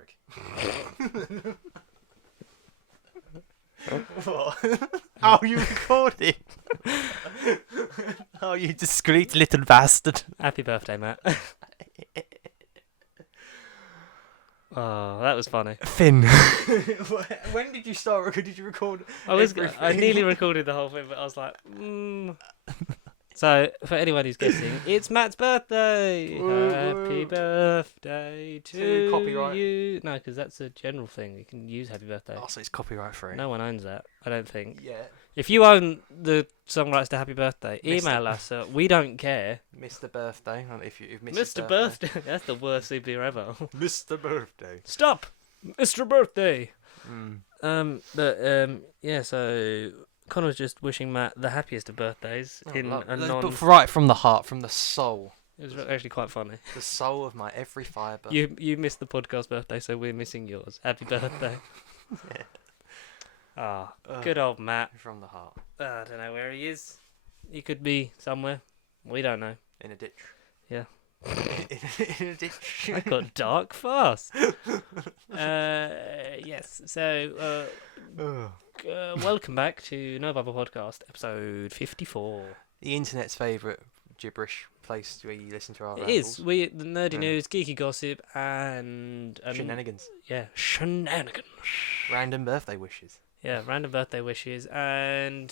prick. What? Oh, you recorded? Oh, you discreet little bastard. Happy birthday, Matt. Oh, that was funny. Finn. When did you start recording? Did you record I nearly recorded the whole thing, but I was like, So, for anyone who's guessing, it's Matt's birthday. Happy birthday to copyright. you. No, because that's a general thing. You can use happy birthday. Oh, so it's copyright free. No one owns that, I don't think. Yeah. If you own the song rights to happy birthday, Mr. email us. We don't care. Mr. Birthday. If you've Mr. Birthday. That's the worst superhero ever. Mr. Birthday. Stop! Mr. Birthday! Mm. Yeah, so Connor was just wishing Matt the happiest of birthdays But right from the heart, from the soul. It was actually quite funny. The soul of my every fibre. You missed the podcast birthday, so we're missing yours. Happy birthday. Yeah. Ah, good old Matt. From the heart. I don't know where he is. He could be somewhere. We don't know. In a ditch. Yeah. in a ditch. I got dark fast. Yes, so welcome back to No Bubble Podcast, episode 54. The internet's favourite gibberish place where you listen to our It rambles. is. The nerdy news, geeky gossip, and Shenanigans. Yeah, shenanigans. Random birthday wishes. Yeah, random birthday wishes, and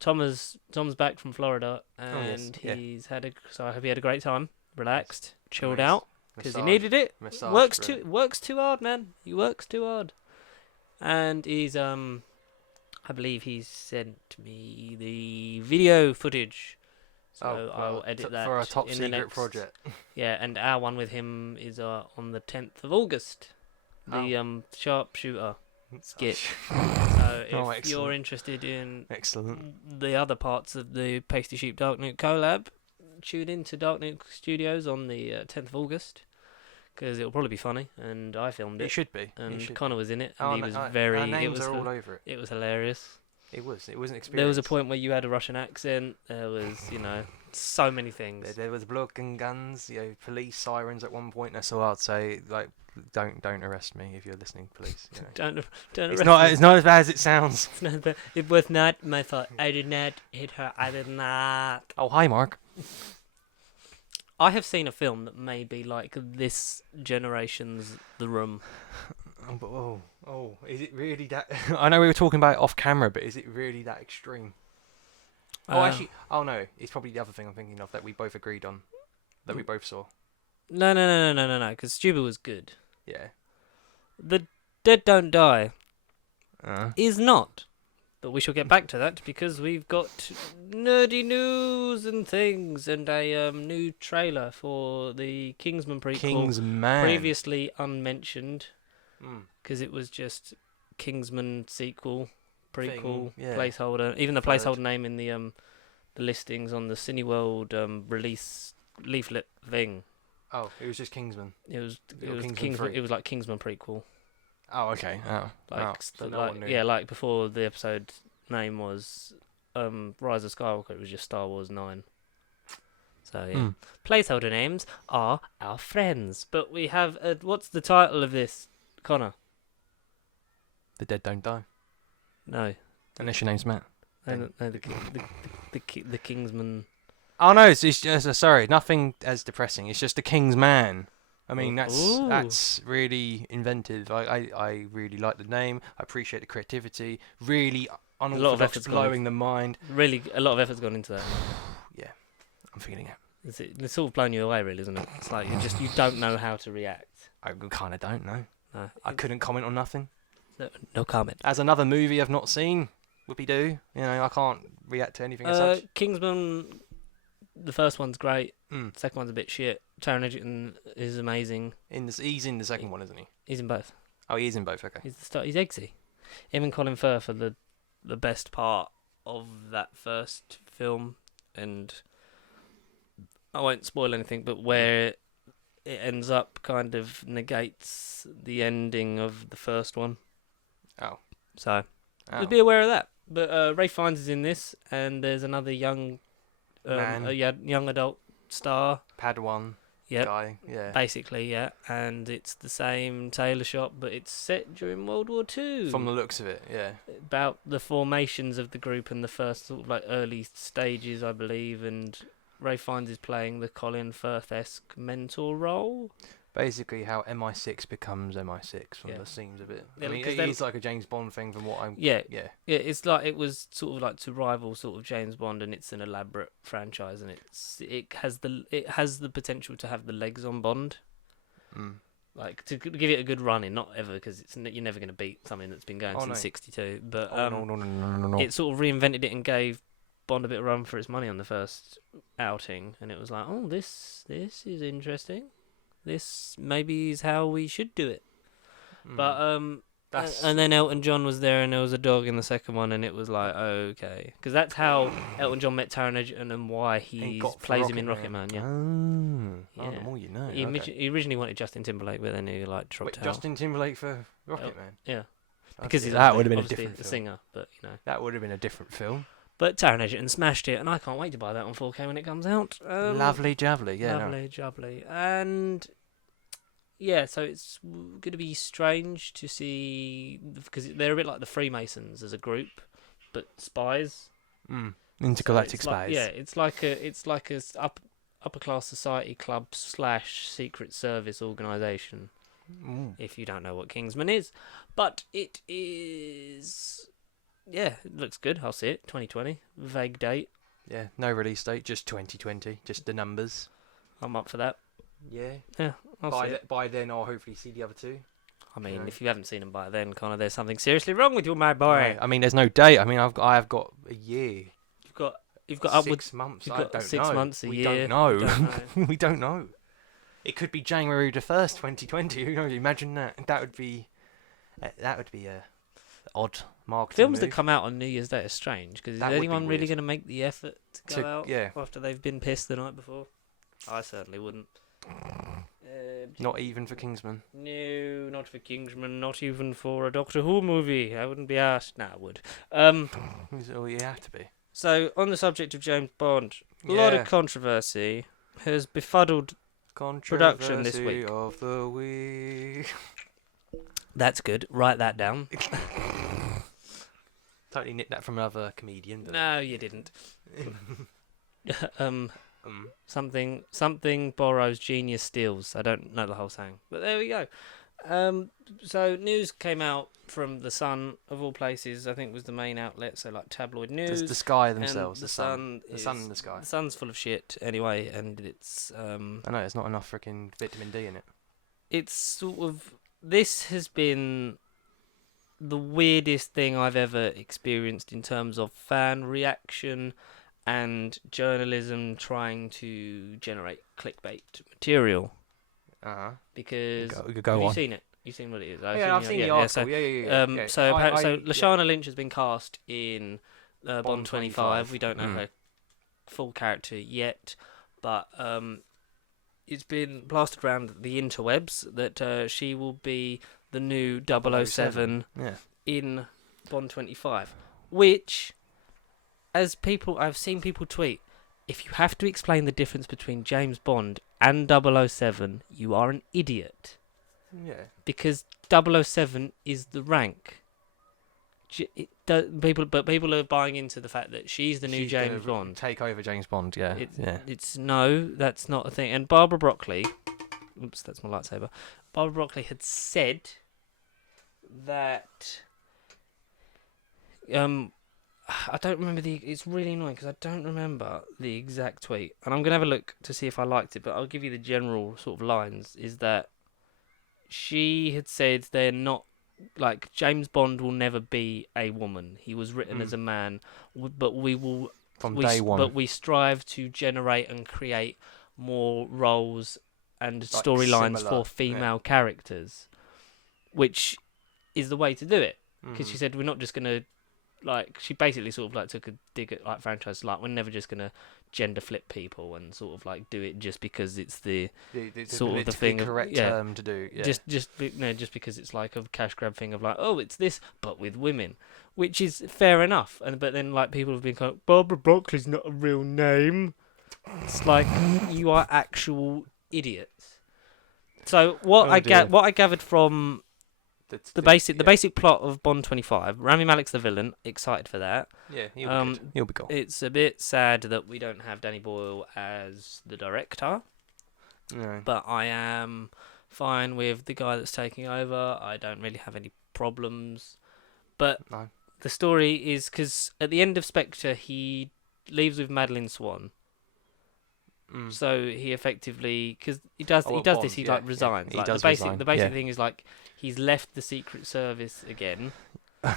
Tom's back from Florida, and he's had so I hope he had a great time, relaxed, chilled out, because he needed it. Works too hard, man. He works too hard, and he's I believe he's sent me the video footage, so I'll edit that for a top in secret the next project. Yeah, and our one with him is on the 10th of August, the sharpshooter skit. So if you're interested in the other parts of the Pasty Sheep Dark Nuke collab, tune in to Dark Nuke Studios on the 10th of August, because it'll probably be funny, and I filmed it. It should be. And Connor was in it, and our names are all over it. It was hilarious. It was an experience. There was a point where you had a Russian accent. There was, so many things. There was blood and guns, police sirens at one point. That's all I'd say. Like, don't arrest me if you're listening, police. Don't it's arrest not. me. It's not as bad as it sounds. It was not my fault. I did not hit her. I did not. Oh, hi, Mark. I have seen a film that may be like this generation's The Room. Is it really that? I know we were talking about it off camera, but is it really that extreme? No, it's probably the other thing I'm thinking of that we both agreed on, that we both saw. No, because Stuber was good. Yeah. The Dead Don't Die is not. But we shall get back to that, because we've got nerdy news and things, and a new trailer for the Kingsman prequel. Kingsman. Previously unmentioned, because it was just Kingsman sequel, prequel, placeholder. Even the placeholder name in the listings on the Cineworld release leaflet thing. Oh, it was just Kingsman. It was Kingsman. It was like Kingsman prequel. Oh, okay. Like before the episode name was Rise of Skywalker, it was just Star Wars 9. So yeah, placeholder names are our friends. But we have what's the title of this, Connor? The Dead Don't Die. No. Unless your name's Matt. No, the Kingsman. Oh no, it's just sorry, nothing as depressing. It's just the King's Man. I mean, that's really inventive. I really like the name. I appreciate the creativity. Really unorthodox, blowing the mind. Really, a lot of effort's gone into that. Yeah, I'm feeling it. It's sort of blown you away, really, isn't it? It's like you don't know how to react. I kind of don't know. No, I couldn't comment on nothing. No comment. As another movie I've not seen, whoopie-doo. I can't react to anything as such. Kingsman, the first one's great. Second one's a bit shit. Taron Egerton is amazing. He's in the second one, isn't he? He's in both. Oh, he is in both. Okay. He's Eggsy. Him and Colin Firth are the best part of that first film, and I won't spoil anything, but where it ends up kind of negates the ending of the first one. Oh. So just be aware of that. But Ray Fiennes is in this, and there's another young young adult star. Padawan. guy. Yeah. Basically, yeah. And it's the same tailor shop, but it's set during World War II. From the looks of it, yeah. About the formations of the group and the first sort of like early stages, I believe, and Ray Fiennes is playing the Colin Firth-esque mentor role. Basically, how MI6 becomes MI6 from the seams of it. I mean, it is like a James Bond thing from what I'm. Yeah. It's like it was sort of like to rival sort of James Bond, and it's an elaborate franchise, and it has the potential to have the legs on Bond. Like to give it a good run in, not ever because you're never going to beat something that's been going since '62. But no. It sort of reinvented it and gave Bond a bit of run for its money on the first outing, and it was like, oh, this is interesting. This maybe is how we should do it. But and then Elton John was there, and there was a dog in the second one, and it was like, okay, because that's how Elton John met Taron Egerton and why he plays him in Rocket Man. Yeah. The more you know. He originally wanted Justin Timberlake, but then he dropped out. Justin Timberlake for Rocket Man. Yeah, because that would have been a different film. Singer, but that would have been a different film. But Taron Egerton smashed it, and I can't wait to buy that on 4K when it comes out. Lovely jubbly, yeah. Lovely jubbly. And yeah, so it's going to be strange to see, because they're a bit like the Freemasons as a group, but spies. Intergalactic spies. It's like a upper class society club / secret service organisation. If you don't know what Kingsman is, but it is. Yeah, it looks good. I'll see it. 2020. Vague date. Yeah, no release date, just 2020. Just the numbers. I'm up for that. Yeah. I'll see it. By then, I'll hopefully see the other two. I mean, if you haven't seen them by then, Connor, there's something seriously wrong with you, my boy. Right. I mean, there's no date. I mean, I have got a year. You've got upwards 6 months. You've got I don't 6 know. months, We year. don't know. We don't know. It could be January the 1st, 2020. Who knows? Imagine that. That would be a odd marketing Films move. that come out on New Year's Day are strange, because is anyone really going to make the effort to go out after they've been pissed the night before? I certainly wouldn't. Not even for Kingsman. No, not for Kingsman. Not even for a Doctor Who movie. I wouldn't be asked. Nah, I would. So you have to be. So, on the subject of James Bond, a lot of controversy has befuddled production this week. Of the week. That's good. Write that down. Totally nicked that from another comedian. But... No, you didn't. Something borrows, genius steals. I don't know the whole saying, but there we go. So news came out from The Sun, of all places. I think was the main outlet, so like tabloid news. The Sky themselves. The Sun and the Sky. The Sun's full of shit anyway, and it's. I know there's not enough freaking vitamin D in it. It's sort of. This has been the weirdest thing I've ever experienced in terms of fan reaction and journalism trying to generate clickbait material. Because have you seen it? You've seen what it is. I've seen the article. So Lashana Lynch has been cast in Bond 25. We don't know her full character yet, but it's been plastered around the interwebs that she will be the new 007 in Bond 25, which, as I've seen people tweet, if you have to explain the difference between James Bond and 007, you are an idiot. Yeah. Because 007 is the rank. People are buying into the fact that she's the new James Bond. Take over James Bond, yeah. It's no, that's not a thing. And Barbara Broccoli, oops, that's my lightsaber. Barbara Broccoli had said that I don't remember it's really annoying because I don't remember the exact tweet, and I'm gonna have a look to see if I liked it, but I'll give you the general sort of lines. Is that she had said they're not, like, James Bond will never be a woman. He was written as a man, but we will from day one. But we strive to generate and create more roles and storylines for female characters, which is the way to do it. Because she said we're not just gonna, like, she basically sort of like took a dig at like franchise, like we're never just gonna gender flip people and sort of like do it just because it's the sort of the thing correct term to do. Yeah. Just because it's like a cash grab thing of like, oh, it's this but with women, which is fair enough. But then like people have been kind of, Barbara Broccoli's not a real name. It's like, you are actual idiots. So what I gathered from the basic plot of Bond 25, Rami Malek's the villain. Excited for that. Yeah, he'll be good. He'll be cool. It's a bit sad that we don't have Danny Boyle as the director. No. But I am fine with the guy that's taking over. I don't really have any problems. But the story is because at the end of Spectre, he leaves with Madeline Swan. So he effectively, because he does this, he resigns. He like, does resign. The basic thing is like he's left the Secret Service again,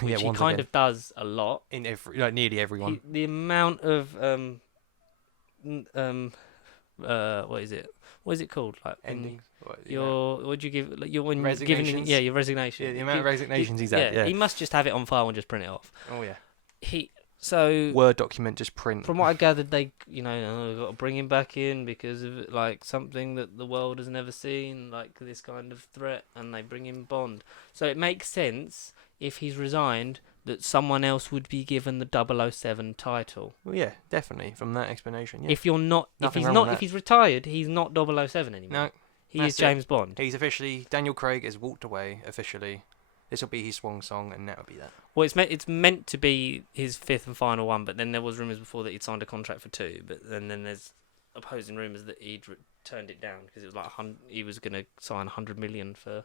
which he kind of does a lot in nearly everyone. The amount of what is it? What is it called? Like endings. What do you give? Like, when resignations. Giving, your resignation. Yeah, the amount of resignations he's had. Yeah, he must just have it on file and just print it off. Oh yeah. So Word document, just print. From what I gathered, they we've got to bring him back in because of like something that the world has never seen, like this kind of threat, and they bring in Bond. So it makes sense if he's resigned that someone else would be given the 007 title. Well, yeah, definitely from that explanation. Yeah. If he's retired, he's not 007 anymore. No, he is James Bond. He's officially Daniel Craig has walked away officially. This will be his swan song, and that will be that. Well, it's meant to be his fifth and final one, but then there was rumours before that he'd signed a contract for 2, but then there's opposing rumours that he'd turned it down because it was like he was going to sign 100 million for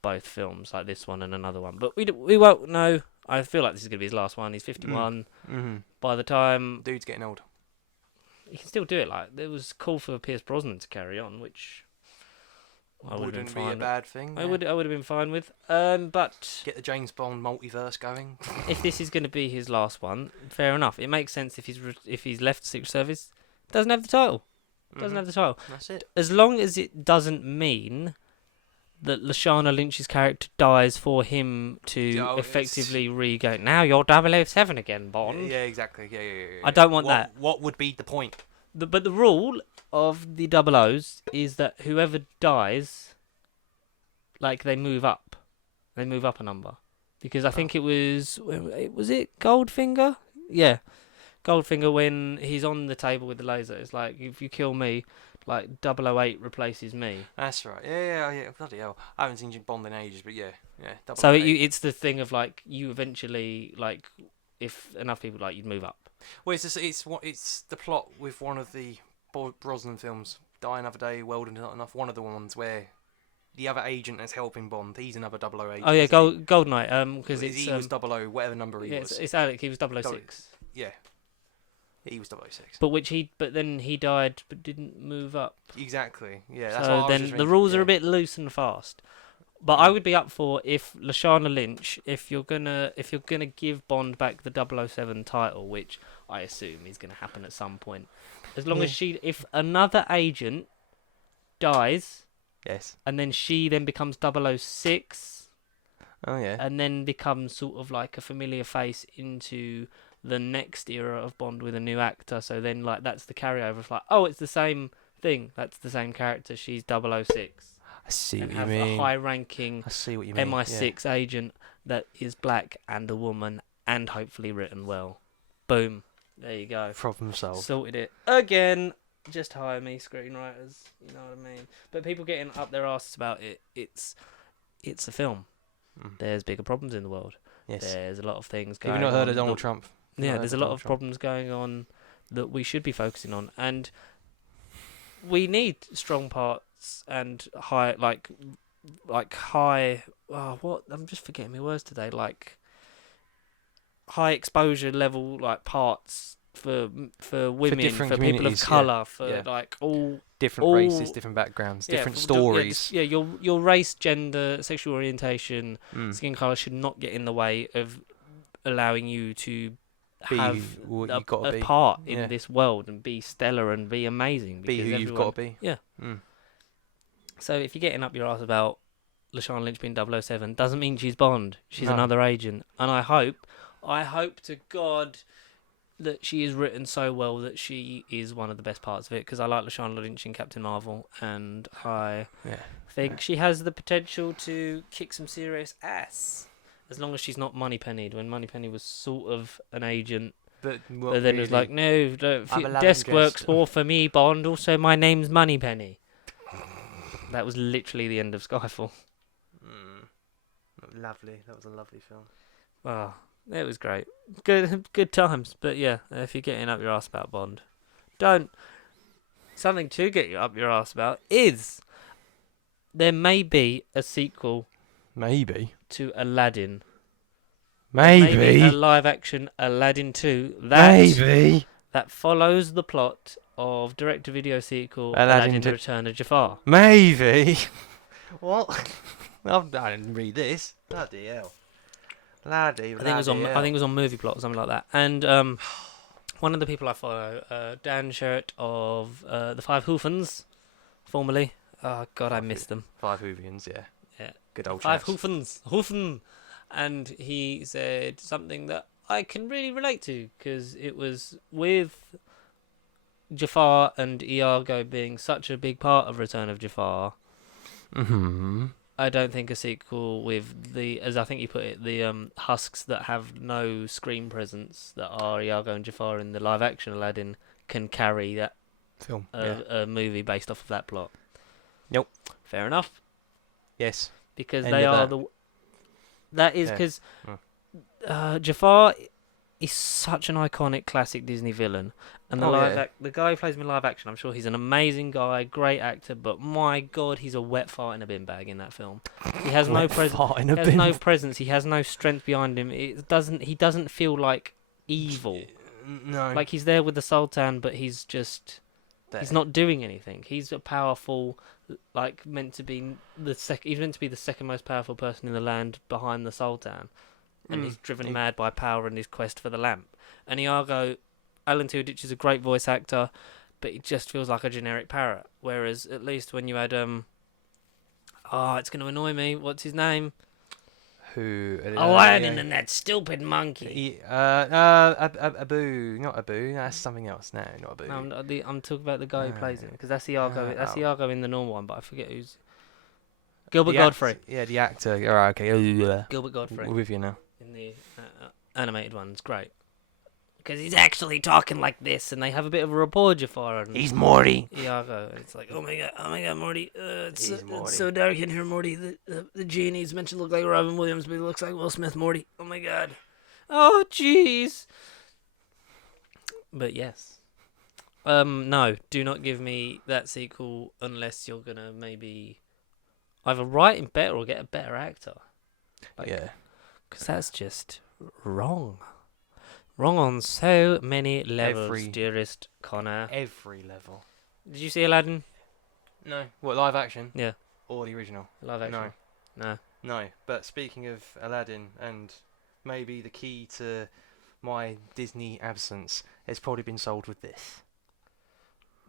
both films, like this one and another one. But we won't know. I feel like this is going to be his last one. He's 51. By the time dude's getting old, he can still do it. Like there was a call for Pierce Brosnan to carry on, which wouldn't be a bad thing. I would have been fine with. But get the James Bond multiverse going. If this is going to be his last one, fair enough. It makes sense if he's left the Secret Service, doesn't have the title. Doesn't have the title. That's it. As long as it doesn't mean that Lashana Lynch's character dies for him to effectively re-go. Now you're 007 again, Bond. Yeah, exactly. Yeah. I don't want that. What would be the point? But the rule of the 00s is that whoever dies, like they move up. They move up a number. Because I think it was it Goldfinger? Yeah. Goldfinger, when he's on the table with the laser, it's like, if you kill me, like 008 replaces me. That's right. Yeah. Bloody hell. I haven't seen Bond in ages, but yeah. So it's the thing of like, you eventually, like, if enough people like, you'd move up. Well, it's the plot with one of the Brosnan films, Die Another Day, World Not Enough. One of the ones where the other agent that's helping Bond, he's another 00 agent. Oh yeah, Goldeneye. Because he was 00, whatever number he was. It's Alec. He was 006. Yeah. He was 006. But then he died, but didn't move up. Exactly. Yeah. That's so then the rules are a bit loose and fast. But I would be up for if Lashana Lynch, if you're gonna give Bond back the 007 title, which I assume is gonna happen at some point, as long as if another agent dies, yes, and then she then becomes 006, and then becomes sort of like a familiar face into the next era of Bond with a new actor. So then like that's the carryover. It's like, oh, it's the same thing. That's the same character. She's 006. I see what you mean. And have a high-ranking MI6 agent that is black and a woman and hopefully written well. Boom. There you go. Problem solved. Sorted it. Again, just hire me, screenwriters. You know what I mean? But people getting up their asses about it, it's a film. There's bigger problems in the world. Yes. There's a lot of things going on. Have you not heard of Donald Trump? Yeah, there's a lot of problems going on that we should be focusing on. And we need strong parts and high, I'm just forgetting my words today. Like high exposure level, like parts for women, for people of colour, for like all different races, different backgrounds, different stories. Your race, gender, sexual orientation, skin colour should not get in the way of allowing you to have a part in this world and be stellar and be amazing. Be who you've got to be. Yeah. So if you're getting up your ass about Lashana Lynch being 007, doesn't mean she's Bond. She's another agent. And I hope to God that she is written so well that she is one of the best parts of it, because I like Lashana Lynch in Captain Marvel, and I think she has the potential to kick some serious ass. As long as she's not Moneypenny, when Moneypenny was sort of an agent, but then really? It was like, no, desk work's more for me, Bond. Also, my name's Moneypenny. That was literally the end of Skyfall. Lovely. That was a lovely film. Oh, it was great. Good times. But yeah, if you're getting up your ass about Bond, don't. Something to get you up your ass about is there may be a sequel. Maybe. To Aladdin. Maybe a live action Aladdin 2 that follows the plot of direct to video sequel Aladdin The Return of Jafar. Maybe. What? I didn't read this. Bloody hell. I think it was on Movie Plot or something like that. And one of the people I follow, Dan Sherritt of the Five Hoofens, formerly. Oh God, I missed them. Five Hoovians, yeah. Yeah. Good old Five Hoofen. And he said something that I can really relate to, because it was with Jafar and Iago being such a big part of Return of Jafar. Mm-hmm. I don't think a sequel with the, as I think you put it, the husks that have no screen presence that are Iago and Jafar in the live action Aladdin can carry that film, a movie based off of that plot. Nope. Fair enough. Yes. Because they are the. That is because Jafar is such an iconic classic Disney villain, and the guy who plays him in live action, I'm sure he's an amazing guy, great actor, but my God, he's a wet fart in a bin bag in that film. He has no presence. He has no strength behind him. He doesn't feel like evil. No. Like he's there with the Sultan, but he's just. He's not doing anything. He's a powerful, like meant to be he's meant to be the second most powerful person in the land behind the Sultan, and he's driven mad by power in his quest for the lamp. And Iago, Alan Tudyk is a great voice actor, but he just feels like a generic parrot. Whereas at least when you had it's going to annoy me. What's his name? Who? Aladdin and that stupid monkey. Abu, not Abu. That's something else. No, not Abu. No, I'm talking about the guy who plays him, because that's Iago. That's Iago in the normal one, but I forget who's. Gilbert Godfrey. The actor. All right, okay. Gilbert Godfrey. We're with you now. In the animated one, it's great. Because he's actually talking like this, and they have a bit of a rapport, Jafar. And he's Morty. Iago. It's like, oh my god, Morty. It's so dark in here, Morty. The genie's meant to look like Robin Williams, but he looks like Will Smith, Morty. Oh my god. Oh, jeez. But yes. No, do not give me that sequel unless you're gonna maybe either write him better or get a better actor. Yeah. Because that's just wrong. Wrong on so many levels, dearest Connor. Every level. Did you see Aladdin? No. What, live action? Yeah. Or the original? Live action. No. But speaking of Aladdin, and maybe the key to my Disney absence, it's probably been sold with this.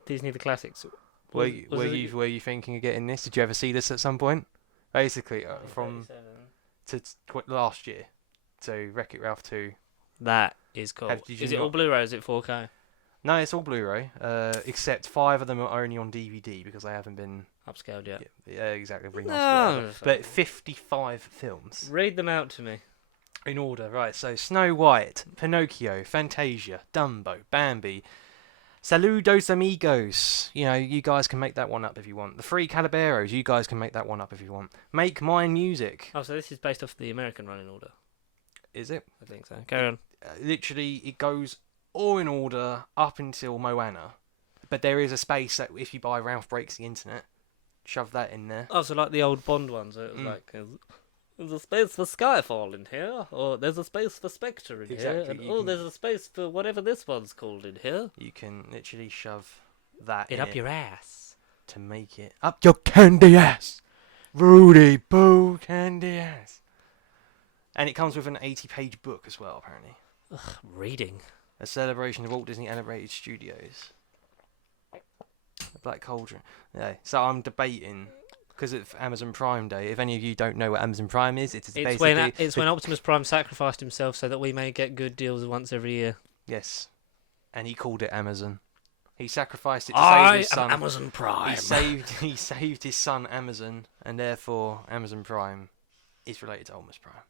Disney the Classics. Were you thinking of getting this? Did you ever see this at some point? Basically, from to last year, so Wreck-It Ralph 2. That is cool. Is it all Blu-ray? Is it 4K? No, it's all Blu-ray. Except 5 of them are only on DVD because they haven't been upscaled yet. Yeah, exactly. No, but 55 films. Read them out to me. In order, right? So Snow White, Pinocchio, Fantasia, Dumbo, Bambi, Saludos Amigos. You know, you guys can make that one up if you want. The Three Calaberos. You guys can make that one up if you want. Make Mine Music. Oh, so this is based off the American running order. Is it? I think so. Carry on. Literally, it goes all in order up until Moana. But there is a space that if you buy Ralph Breaks the Internet, shove that in there. Oh, so like the old Bond ones. It was like, there's a space for Skyfall in here, or there's a space for Spectre in here, and there's a space for whatever this one's called in here. You can literally shove that up your ass. To make it up your candy ass. Rudy Boo candy ass. And it comes with an 80-page book as well, apparently. Ugh, reading. A celebration of Walt Disney Animated Studios. The Black Cauldron. Yeah. So I'm debating, because it's Amazon Prime Day. If any of you don't know what Amazon Prime is, it's when Optimus Prime sacrificed himself so that we may get good deals once every year. Yes. And he called it Amazon. He sacrificed it to save his son. Amazon Prime. He saved his son Amazon, and therefore Amazon Prime is related to Optimus Prime.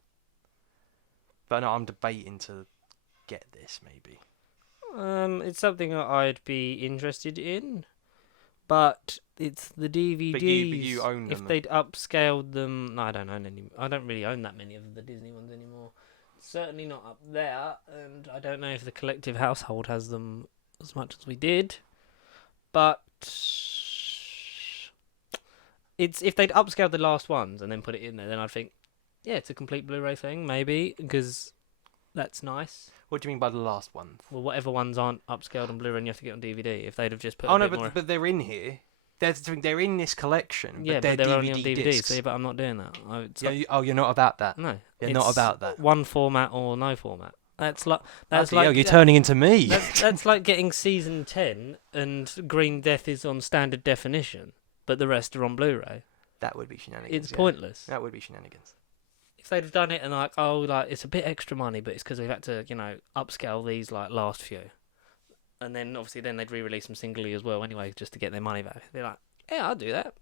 But no, I'm debating to get this, maybe. It's something that I'd be interested in, But it's the DVDs. But you own them. If they'd upscaled them, no, I don't own any. I don't really own that many of the Disney ones anymore. Certainly not up there, and I don't know if the collective household has them as much as we did. But it's if they'd upscaled the last ones and then put it in there, then I'd think, yeah, it's a complete Blu-ray thing, maybe, because that's nice. What do you mean by the last ones? Well, whatever ones aren't upscaled on Blu-ray and you have to get on DVD. If they'd have just put Oh, no, but they're in here. They're in this collection. Yeah, but they're DVD only on DVD, discs. so but I'm not doing that. You're not about that? No. You're not about that? One format or no format. That's like you're turning into me. That's like getting season 10 and Green Death is on standard definition, but the rest are on Blu-ray. That would be shenanigans. It's pointless. That would be shenanigans. If they'd have done it and it's a bit extra money, but it's because we've had to, upscale these last few, and then obviously they'd re-release them singly as well anyway, just to get their money back. They're like, yeah, I'll do that.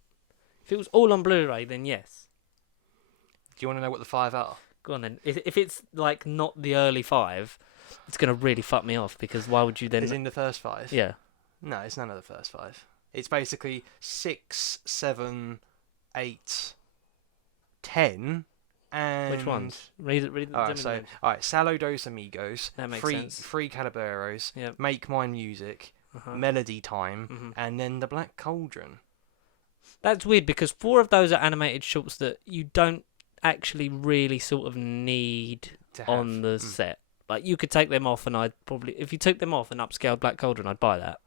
If it was all on Blu-ray, then yes. Do you want to know what the 5 are? Go on then. If it's not the early 5, it's gonna really fuck me off, because why would you then? Is in the first 5? Yeah. No, it's none of the first 5. It's basically 6, 7, 8, 10. And which ones? Read it. All right, Saludos Amigos, that makes sense. Free Calaberos, Yep. Make Mine Music, Melody Time, and then The Black Cauldron. That's weird, because 4 of those are animated shorts that you don't actually really sort of need on the set. Like, you could take them off, and if you took them off and upscaled Black Cauldron, I'd buy that.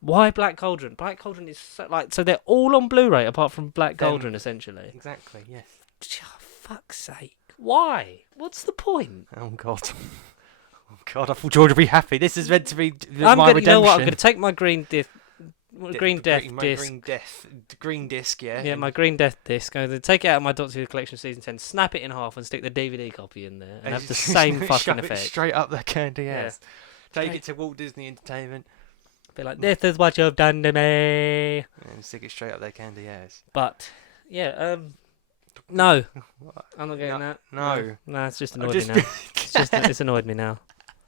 Why Black Cauldron? Black Cauldron is so they're all on Blu-ray apart from Black Cauldron, essentially. Exactly, yes. Oh, fuck's sake. Why? What's the point? Oh, God. Oh, God, I thought George would be happy. This is meant to be my redemption. You know what? I'm going to take my Green Death disc. Green disc, yeah. Yeah, my Green Death disc. I'm going to take it out of my Doctor Who collection season 10, snap it in half, and stick the DVD copy in there, and have the same fucking effect. Straight up their candy ass. Yeah. Take it to Walt Disney Entertainment. Be like, this is what you've done to me. And stick it straight up their candy ass. But, yeah, no. I'm not getting that. No. No, it's just annoyed me now. It's annoyed me now.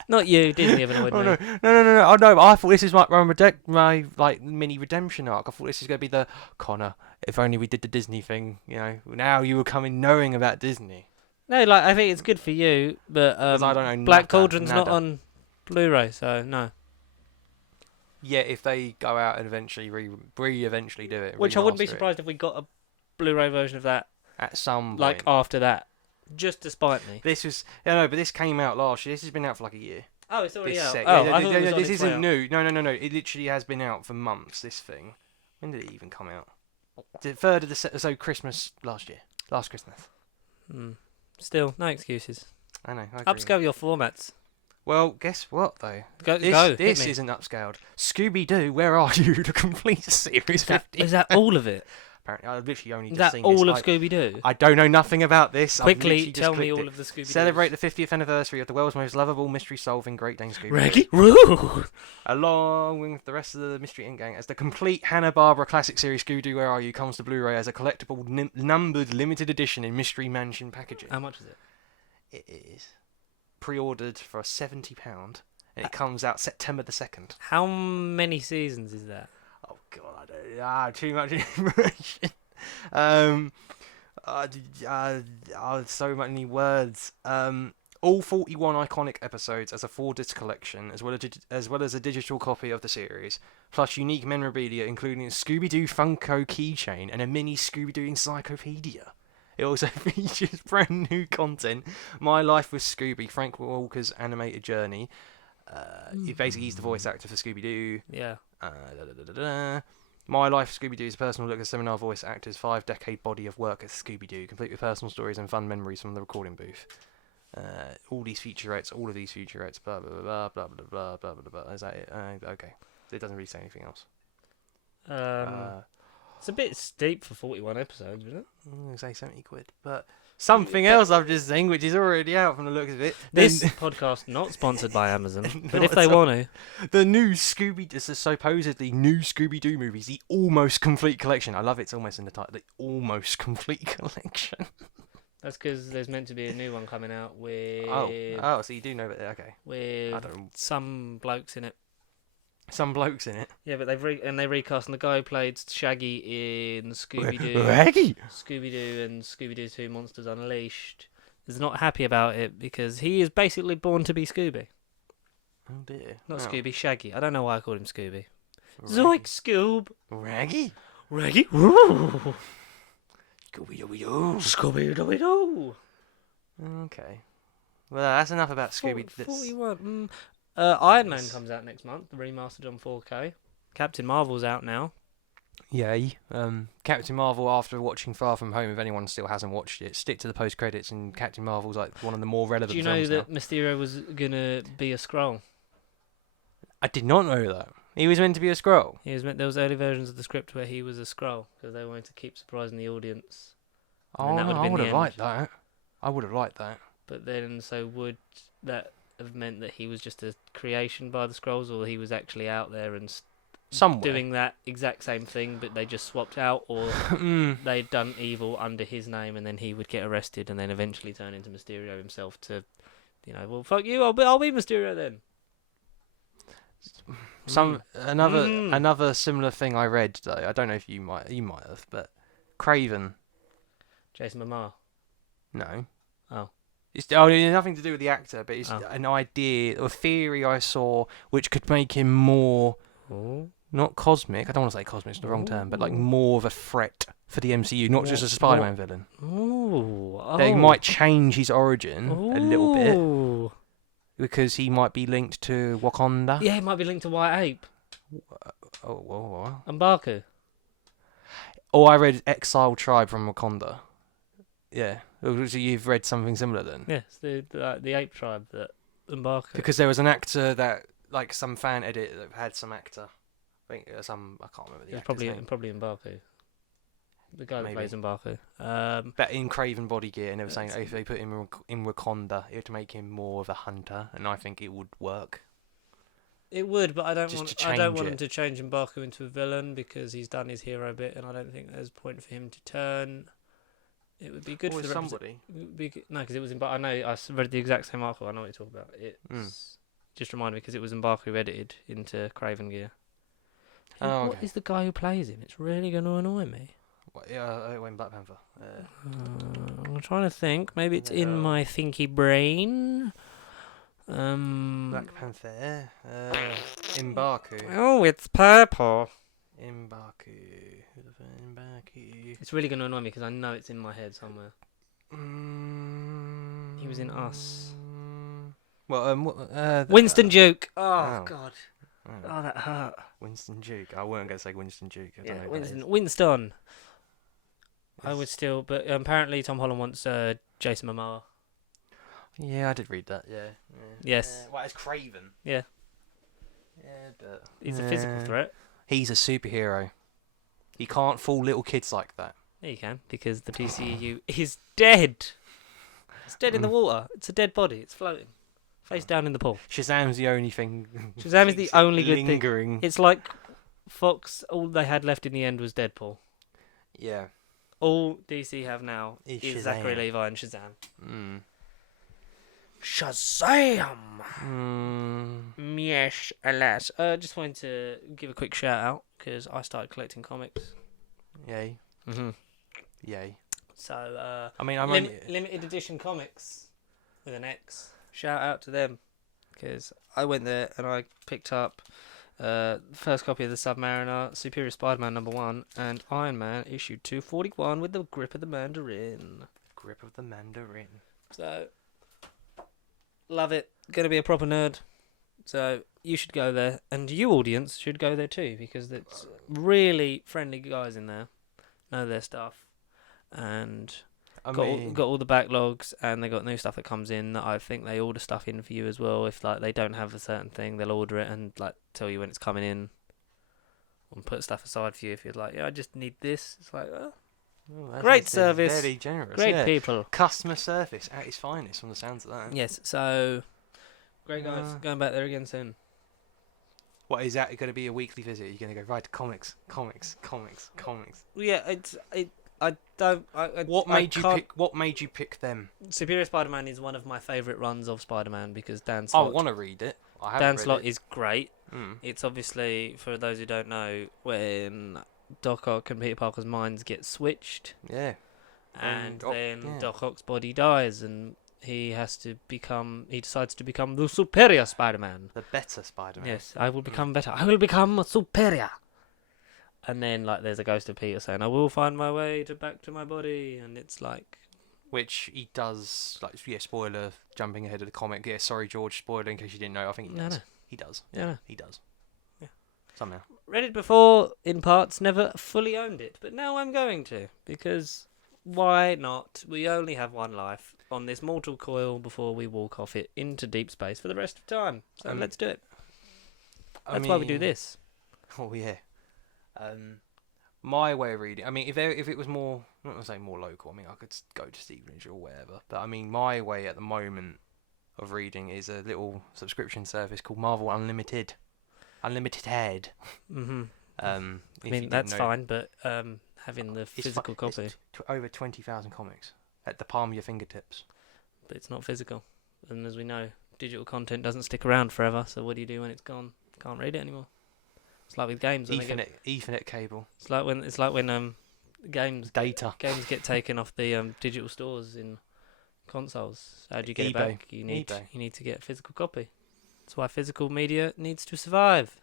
Not you, Disney have annoyed me. No. Oh, no, I thought this is my mini redemption arc. I thought this was going to be the Connor. If only we did the Disney thing, Now you were coming knowing about Disney. No, I think it's good for you, but I don't know Black Cauldron's not on Blu-ray, so no. Yeah, if they go out and eventually eventually do it. Which I wouldn't be surprised if we got a Blu-ray version of that at some point. Like after that. Just to spite me. This was but this came out last year. This has been out for like a year. Oh, it's already out. This isn't new. No. It literally has been out for months. This thing. When did it even come out? The 3rd of Christmas last year. Last Christmas. Still, no excuses. I know. Upscale your formats. Well, guess what though? This isn't upscaled. Scooby-Doo, Where Are You? The complete series. 50. Is that all of it? Apparently, I've literally only just seen this. Is that all of Scooby-Doo? I don't know nothing about this. Quickly tell me all of the Scooby-Doo. Celebrate the 50th anniversary of the world's most lovable mystery-solving Great Dane Scooby-Doo. Reggie Roo! Along with the rest of the Mystery Inc. gang, as the complete Hanna-Barbera classic series Scooby-Doo, Where Are You? Comes to Blu-ray as a collectible numbered limited edition in Mystery Mansion packaging. How much is it? It is pre-ordered for £70, and it comes out September the 2nd. How many seasons is that? Oh God, I don't. Too much information. So many words. All 41 iconic episodes as a 4-disc collection, as well as a digital copy of the series, plus unique memorabilia including a Scooby-Doo Funko keychain and a mini Scooby-Doo encyclopedia. It also features brand new content. My Life with Scooby, Frank Walker's animated journey. He's the voice actor for Scooby-Doo. Yeah. My Life with Scooby-Doo is a personal look at seminar voice actor's 5-decade body of work as Scooby-Doo, complete with personal stories and fun memories from the recording booth. All of these featurettes, blah blah blah blah blah blah blah blah blah. Is that it? Okay. It doesn't really say anything else. It's a bit steep for 41 episodes, isn't it? I'm going to say 70 quid, but something else I've just seen, which is already out from the looks of it. This podcast not sponsored by Amazon, but if they want to. The new this is supposedly new Scooby-Doo movies, the almost complete collection. I love it's almost in the title, the almost complete collection. That's because there's meant to be a new one coming out with... Oh, so you do know that, okay. With some blokes in it. Some blokes in it. Yeah, but they recast, and the guy who played Shaggy in Scooby-Doo, Scooby-Doo and Scooby-Doo 2 Monsters Unleashed is not happy about it because he is basically born to be Scooby. Oh dear. Not Scooby, Shaggy. I don't know why I called him Scooby. Raggy. Zoink, Scoob. Raggy? Raggy? Ooh. Scooby-Doo. Scooby-Doo. Okay. Well, that's enough about Scooby. 41. Iron Man comes out next month, remastered on 4K. Captain Marvel's out now. Yay. Captain Marvel, after watching Far From Home, if anyone still hasn't watched it, stick to the post-credits, and Captain Marvel's like one of the more relevant films. Do you know that Mysterio was going to be a Skrull? I did not know that. He was meant to be a Skrull. There was early versions of the script where he was a Skrull, because they wanted to keep surprising the audience. Oh, no, I would have liked that. I would have liked that. But then, so would that have meant that he was just a creation by the Skrulls, or he was actually out there and doing that exact same thing, but they just swapped out, or they'd done evil under his name, and then he would get arrested, and then eventually turn into Mysterio himself to, well, fuck you, I'll be Mysterio then. Another similar thing I read though. I don't know if you might have, but Craven. Jason Momoa. No. Oh. It's nothing to do with the actor, but it's an idea or theory I saw which could make him more not cosmic. I don't want to say cosmic; it's the wrong term, but like more of a threat for the MCU, not just a Spider-Man villain. They might change his origin a little bit. Because he might be linked to Wakanda. Yeah, he might be linked to White Ape. What? And Baku. Oh, I read Exile Tribe from Wakanda. Yeah. So you've read something similar then? Yes, the ape tribe that M'Baku. Because there was an actor that, like some fan edit that had some actor. I think I can't remember the actor's name. Probably M'Baku. The guy that plays M'Baku. But in Craven body gear, and they were saying if they put him in Wakanda, it would make him more of a hunter, and I think it would work. It would, but I don't want him to change M'Baku into a villain because he's done his hero bit, and I don't think there's a point for him to turn. It would be good for somebody. No, because it was I know I read the exact same article. I know what you're talking about. It's just reminded me because it was M'Baku edited into Craven gear. What is the guy who plays him? It's really going to annoy me. When Black Panther. I'm trying to think. Maybe it's in my thinky brain. Black Panther. M'Baku. Oh, it's purple. M'Baku. It's really going to annoy me because I know it's in my head somewhere. He was in Us. Well, Winston Duke. Oh God. Oh, that hurt. Winston Duke. I weren't going to say Winston Duke. I don't know Winston. I would still, but apparently Tom Holland wants Jason Momoa. Yeah, I did read that. Yeah. Yes. It's Craven. Yeah. Yeah, but he's a physical threat. He's a superhero. He can't fool little kids like that. Yeah, you can, because the DCU is dead. It's dead in the water. It's a dead body. It's floating, face down in the pool. Shazam's the only thing. Shazam is the only good thing. It's like Fox. All they had left in the end was Deadpool. Yeah. All DC have now is Zachary Levi and Shazam. Shazam! Yes, alas. Just wanted to give a quick shout out because I started collecting comics. Yay. Yay. So, I mean, I'm limited edition comics with an X. Shout out to them because I went there and I picked up first copy of the Submariner, Superior Spider-Man #1, and Iron Man issue 241 with the Grip of the Mandarin. Grip of the Mandarin. So, love it. Gonna be a proper nerd. So, you should go there, and you audience should go there too, because it's really friendly guys in there, know their stuff, and got all the backlogs, and they got new stuff that comes in that I think they order stuff in for you as well. If like they don't have a certain thing, they'll order it and like tell you when it's coming in, and put stuff aside for you if you're like, yeah, I just need this. It's like, great service, very generous, great people, customer service at its finest from the sounds of that. Yes, so great guys, going back there again soon. What is that going to be a weekly visit? You're going to go right to comics? Yeah, I don't. What made you pick them? Superior Spider-Man is one of my favourite runs of Spider-Man because Dan I Slott. want to read it. Dan Slott is great. Mm. It's obviously, for those who don't know, when Doc Ock and Peter Parker's minds get switched. Yeah. And then Doc Ock's body dies, and he decides to become the superior Spider-Man. The better Spider-Man. Yes, I will become better. I will become superior. And then, like, there's a ghost of Peter saying, I will find my way back to my body. And it's like... Which he does, like, yeah, spoiler, jumping ahead of the comic. Yeah, sorry, George, spoiler in case you didn't know. I think he does. No. He does. Yeah. He does. Yeah. Somehow. Read it before, in parts, never fully owned it. But now I'm going to, because why not? We only have one life on this mortal coil before we walk off it into deep space for the rest of time. So let's do it. That's why we do this. Oh, yeah. My way of reading, I mean, if it was more, I'm not going to say more local, I mean, I could go to Stevenage or whatever, but I mean, my way at the moment of reading is a little subscription service called Marvel Unlimited. Unlimited Head. Mm-hmm. I mean, that's fine, but having the physical copy. It's over 20,000 comics at the palm of your fingertips. But it's not physical. And as we know, digital content doesn't stick around forever, so what do you do when it's gone? Can't read it anymore. It's like with games. Ethernet cable. It's like when games get taken off the digital stores in consoles. How do you get it back? You need to get a physical copy. That's why physical media needs to survive.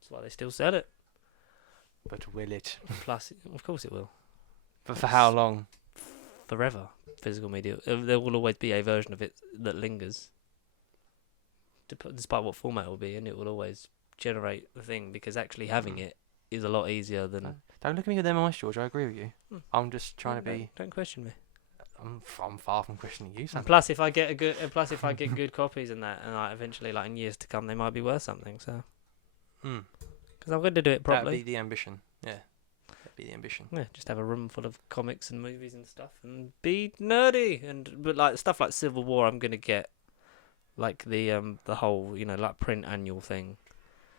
That's why they still sell it. But will it? Plus, of course it will. But for how long? Forever. Physical media. There will always be a version of it that lingers. Despite what format it will be, and it will always generate the thing, because actually having it is a lot easier than... Don't look at me with them eyes, George. I agree with you. I'm just trying to be... Don't question me. I'm far from questioning you. And plus, if I get good copies and that, and like eventually, like in years to come, they might be worth something. So, because I'm going to do it properly. That'd be the ambition. Yeah, that'd be the ambition. Yeah, just have a room full of comics and movies and stuff, and be nerdy. But like stuff like Civil War, I'm going to get like the whole like print annual thing.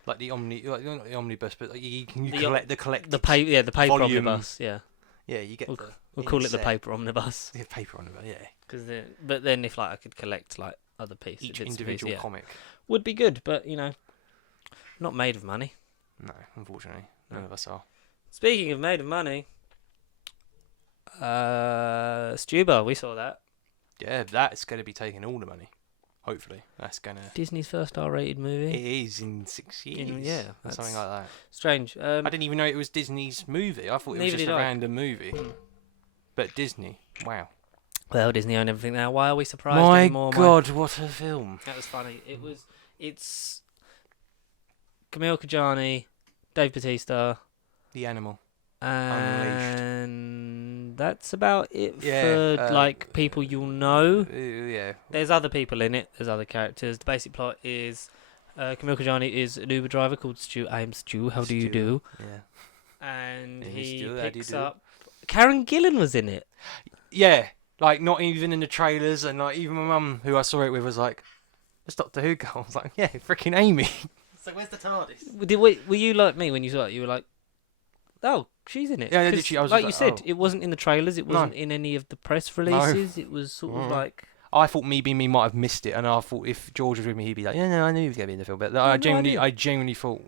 Like not the omnibus, but you can collect the paper volume. Omnibus, yeah. Yeah, you get. We'll call it the paper omnibus. Yeah, paper omnibus, yeah. But then if like I could collect like other pieces, each individual comic would be good, but not made of money. No, unfortunately, none of us are. Speaking of made of money, Stuber, we saw that. Yeah, that's going to be taking all the money. Hopefully, that's gonna... Disney's first R-rated movie. It is in 6 years. Or something like that. Strange. I didn't even know it was Disney's movie. I thought it was just a random movie. But Disney, wow. Well, Disney own everything now. Why are we surprised anymore? My God, what a film! That was funny. It's Camille Kajani, Dave Bautista, The Animal, and that's about it for like people you'll know. Yeah. There's other people in it. There's other characters. The basic plot is Camille Kajani is an Uber driver called Stu. I am Stu. How do you do? Yeah. And he picks up. Karen Gillan was in it. Yeah, like not even in the trailers, and like even my mum, who I saw it with, was like, "It's Doctor Who girl." I was like, "Yeah, freaking Amy." It's like, where's the TARDIS? Were you like me when you saw it? You were like, "Oh, she's in it." Yeah, literally. I was like you said, it wasn't in the trailers. It wasn't in any of the press releases. It was sort of like. I thought me might have missed it, and I thought if George was with me, he'd be like, "Yeah, no, I knew he was going to be in the film." But I genuinely thought.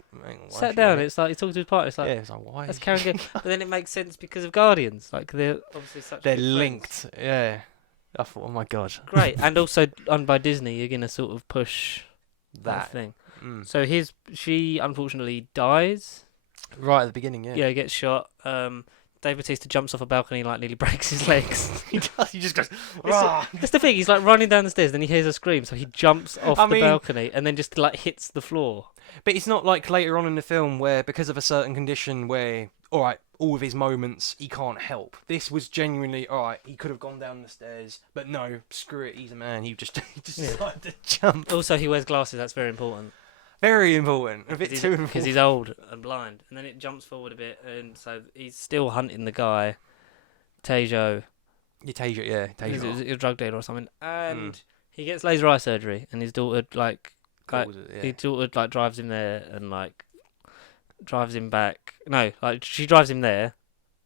Sat down. It's like he's talking to his partner. It's like, it's like why? That's Karen Gillan. But then it makes sense because of Guardians. Like they're obviously such. They're linked. Friends. Yeah. I thought, oh my God. Great, and also owned by Disney, you're gonna sort of push that thing. So she unfortunately dies. Right at the beginning, yeah. Yeah, he gets shot. Dave Bautista jumps off a balcony, like nearly breaks his legs. He does. He just goes. That's the thing. He's like running down the stairs, then he hears a scream, so he jumps off the balcony and then just like hits the floor. But it's not like later on in the film where, because of a certain condition, where all of his moments he can't help. This was genuinely he could have gone down the stairs, but no, screw it. He's a man. He just decided to jump. Also, he wears glasses. That's very important. Very important. A bit too important. Because he's old and blind. And then it jumps forward a bit, and so he's still hunting the guy, Tejo. Tejo, yeah. He's a drug dealer or something. And he gets laser eye surgery, and his daughter, his daughter, drives him there and, drives him back. No, she drives him there,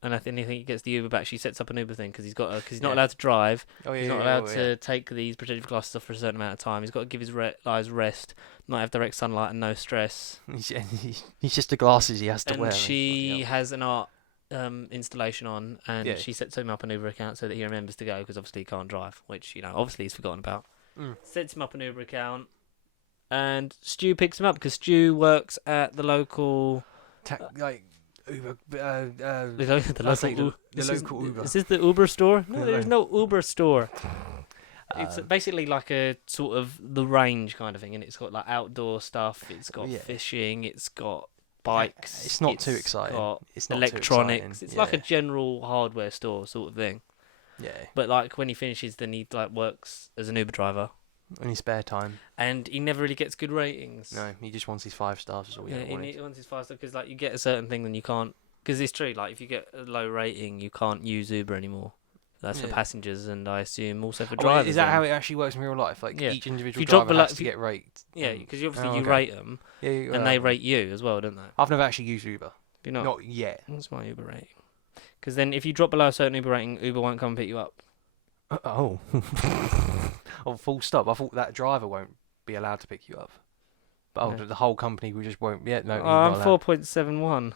and I think he gets the Uber back. She sets up an Uber thing because he's not allowed to drive. He's not allowed to take these protective glasses off for a certain amount of time. He's got to give his eyes rest, not have direct sunlight and no stress. He's just the glasses he has to wear. And she has an art installation on, and she sets him up an Uber account so that he remembers to go because obviously he can't drive, which obviously he's forgotten about. Sets him up an Uber account, and Stu picks him up because Stu works at the local Uber, the local Uber. Is this the Uber store? No, there's no Uber store. It's basically like a sort of the range kind of thing, and it's got like outdoor stuff. It's got fishing. It's got bikes. It's not too exciting. It's not electronics. It's like a general hardware store sort of thing. Yeah. But like when he finishes, then he like works as an Uber driver. In his spare time. And he never really gets good ratings. No, he just wants his 5 stars. Is all he wants his 5 stars because like you get a certain thing, then you can't. Because it's true, like if you get a low rating, you can't use Uber anymore. That's for passengers, and I assume also for drivers. Is that how it actually works in real life? Like each individual driver has to get rated. Yeah, because obviously you rate them, and they rate you as well, don't they? I've never actually used Uber. You're not? Not yet. What's my Uber rating? Because then if you drop below a certain Uber rating, Uber won't come and pick you up. Oh, full stop. I thought that driver won't be allowed to pick you up. But the whole company will just won't. Yeah, no. I'm 4.71.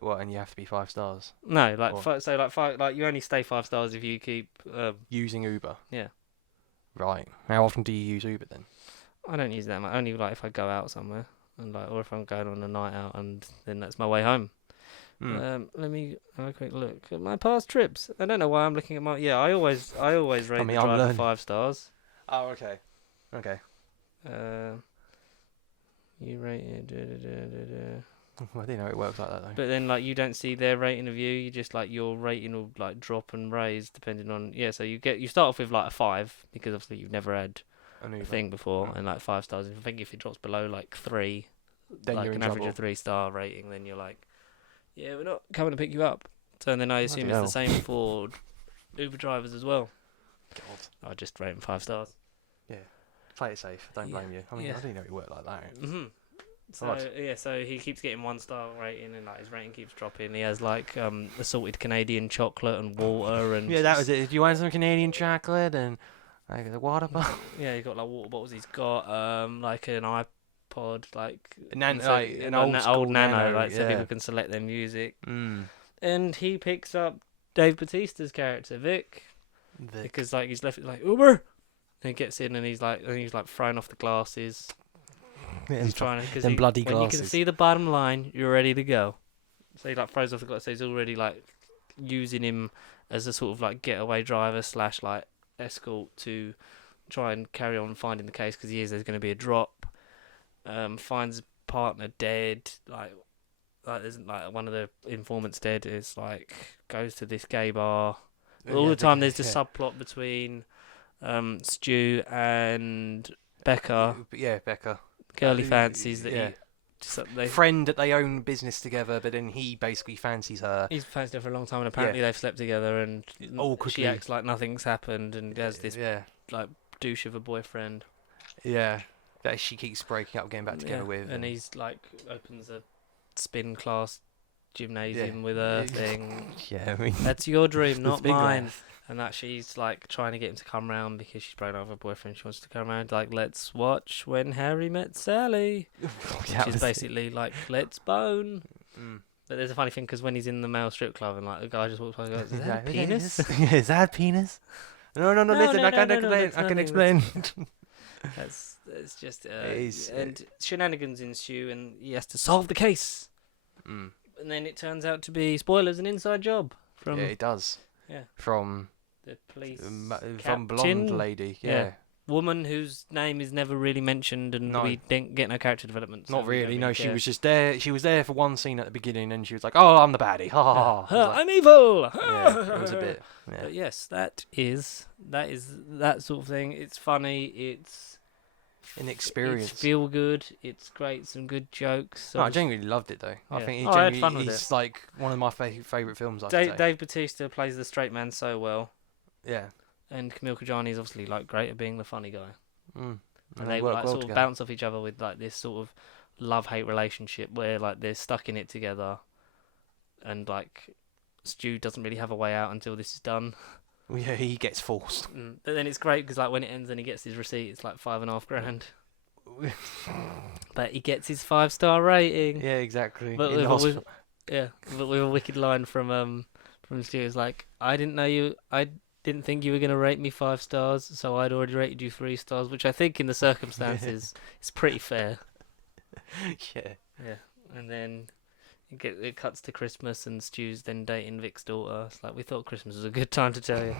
What? And you have to be 5 stars. No, like you only stay 5 stars if you keep using Uber. Yeah. Right. How often do you use Uber then? I don't use that much. Only like if I go out somewhere, and or if I'm going on a night out, and then that's my way home. Let me have a quick look at my past trips. I don't know why I'm looking at my. Yeah, I always rate the driver 5 stars. Oh, okay. Okay. You rated. I didn't know it works like that though. But then, like, you don't see their rating of you. You just like your rating will like drop and raise depending on So you start off with like a 5 because obviously you've never had a thing before, and like 5 stars. I think if it drops below like 3, then like you're an in average of 3-star rating, then you're like, yeah, we're not coming to pick you up. So and then I assume it's the same for Uber drivers as well. God, I just rate them 5 stars. Yeah, play it safe. Don't blame you. I mean, I didn't know it worked like that. Mm-hmm. So he keeps getting 1-star rating, and like his rating keeps dropping. He has like assorted Canadian chocolate and water, and that was it. Do you want some Canadian chocolate and like a water bottle? Yeah, he got like water bottles. He's got like an iPod, like an old nano, like so people can select their music. Mm. And he picks up Dave Bautista's character Vic. Because like he's left it like Uber, and he gets in and he's like throwing off the glasses. Yeah, he's trying to, them bloody when glasses. You can see the bottom line, you're ready to go. So he like throws off the glasses. So he's already like using him as a sort of like getaway driver / like escort to try and carry on finding the case because there's going to be a drop. Finds partner dead. Like there's like one of the informants dead. Is like goes to this gay bar. All the time there's the subplot between Stu and Becca. Yeah, Becca. Girly fancies that friend that they own business together, but then he basically fancies her. He's fancied her for a long time, and apparently they've slept together, and she acts like nothing's happened, and has this like douche of a boyfriend. Yeah, that she keeps breaking up, getting back together with, and he's like opens a spin class gymnasium with her thing. Yeah, I mean, that's your dream, not mine. And that she's like trying to get him to come round because she's broken up with her boyfriend. She wants to come round, like, let's watch When Harry Met Sally. Which is basically like, let's bone. But there's a funny thing because when he's in the male strip club and like the guy just walks by and goes, is that a penis? Is that a penis? No, listen, I can explain. It's just and shenanigans ensue, and he has to solve the case. And then it turns out to be, spoilers, an inside job. It does. Yeah. From the police from blonde lady, woman whose name is never really mentioned, and we didn't get no character development. Not really. No, she was just there. She was there for one scene at the beginning, and she was like, "Oh, I'm the baddie. I'm evil." It was a bit. Yeah. But yes, that is that sort of thing. It's funny. It's inexperienced. It's feel good. It's great. Some good jokes. I genuinely loved it though. I think I had fun with he's like one of my favourite films. Dave Bautista plays the straight man so well. Yeah. And Camille Kajani is obviously like great at being the funny guy. And they like sort of bounce off each other with like this sort of love-hate relationship where like they're stuck in it together, and like Stu doesn't really have a way out until this is done. Well, yeah, he gets forced. But then it's great because like when it ends and he gets his receipt, it's like $5,500. But he gets his 5-star rating. Yeah, exactly. But with a wicked line from Stu, is like, I didn't think you were gonna rate me 5 stars, so I'd already rated you 3 stars, which I think in the circumstances is pretty fair. Yeah. Yeah, and then it cuts to Christmas, and Stu's then dating Vic's daughter. It's like, we thought Christmas was a good time to tell you.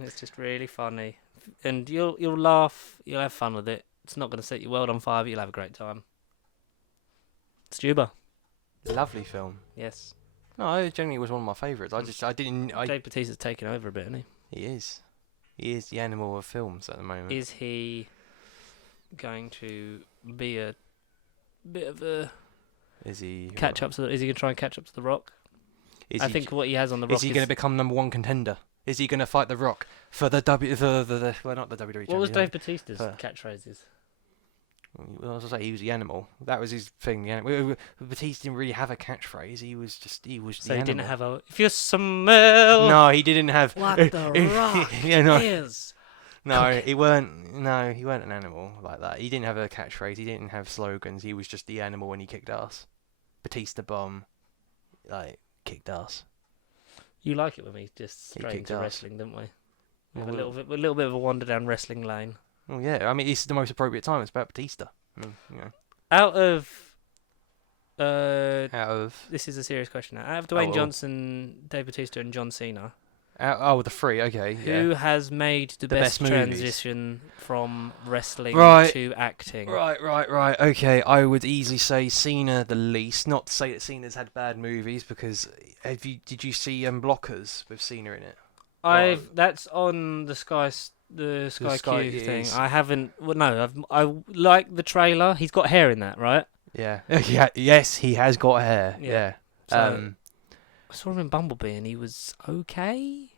It's just really funny, and you'll laugh, you'll have fun with it. It's not going to set your world on fire, but you'll have a great time. Stuber. Lovely film. Yes. No, it genuinely was one of my favourites. Dave Bautista's taken over a bit, isn't he? He is. He is the animal of films at the moment. Is he going to be a bit of a... Is he is he going to try and catch up to The Rock? I think what he has on The Rock is... he going to become #1 contender? Is he going to fight The Rock for the well, not the WWE What was Dave Bautista's catchphrases? Well, as I say, he was the animal. That was his thing. Batista didn't really have a catchphrase. He was So the animal. he didn't have a... If you smell... No, he didn't have... What The Rock is... No, he weren't an animal like that. He didn't have a catchphrase. He didn't have slogans. He was just the animal when he kicked ass. Batista bomb, kicked ass. You like it when we just straight into wrestling, didn't we? We have a little bit of a wander down wrestling lane. Well, yeah. I mean, it's the most appropriate time. It's about Batista. I mean, Out of this is a serious question now. Out of Dwayne Johnson, Dave Bautista, and John Cena. The three. Okay. Who has made the best transition from wrestling to acting? Right. Okay, I would easily say Cena the least. Not to say that Cena's had bad movies, because did you see Blockers with Cena in it? That's on the Sky Q thing. I haven't. Well, no, I like the trailer. He's got hair in that, right? Yeah. Yes, he has got hair. Yeah. So, I saw him in Bumblebee, and he was okay.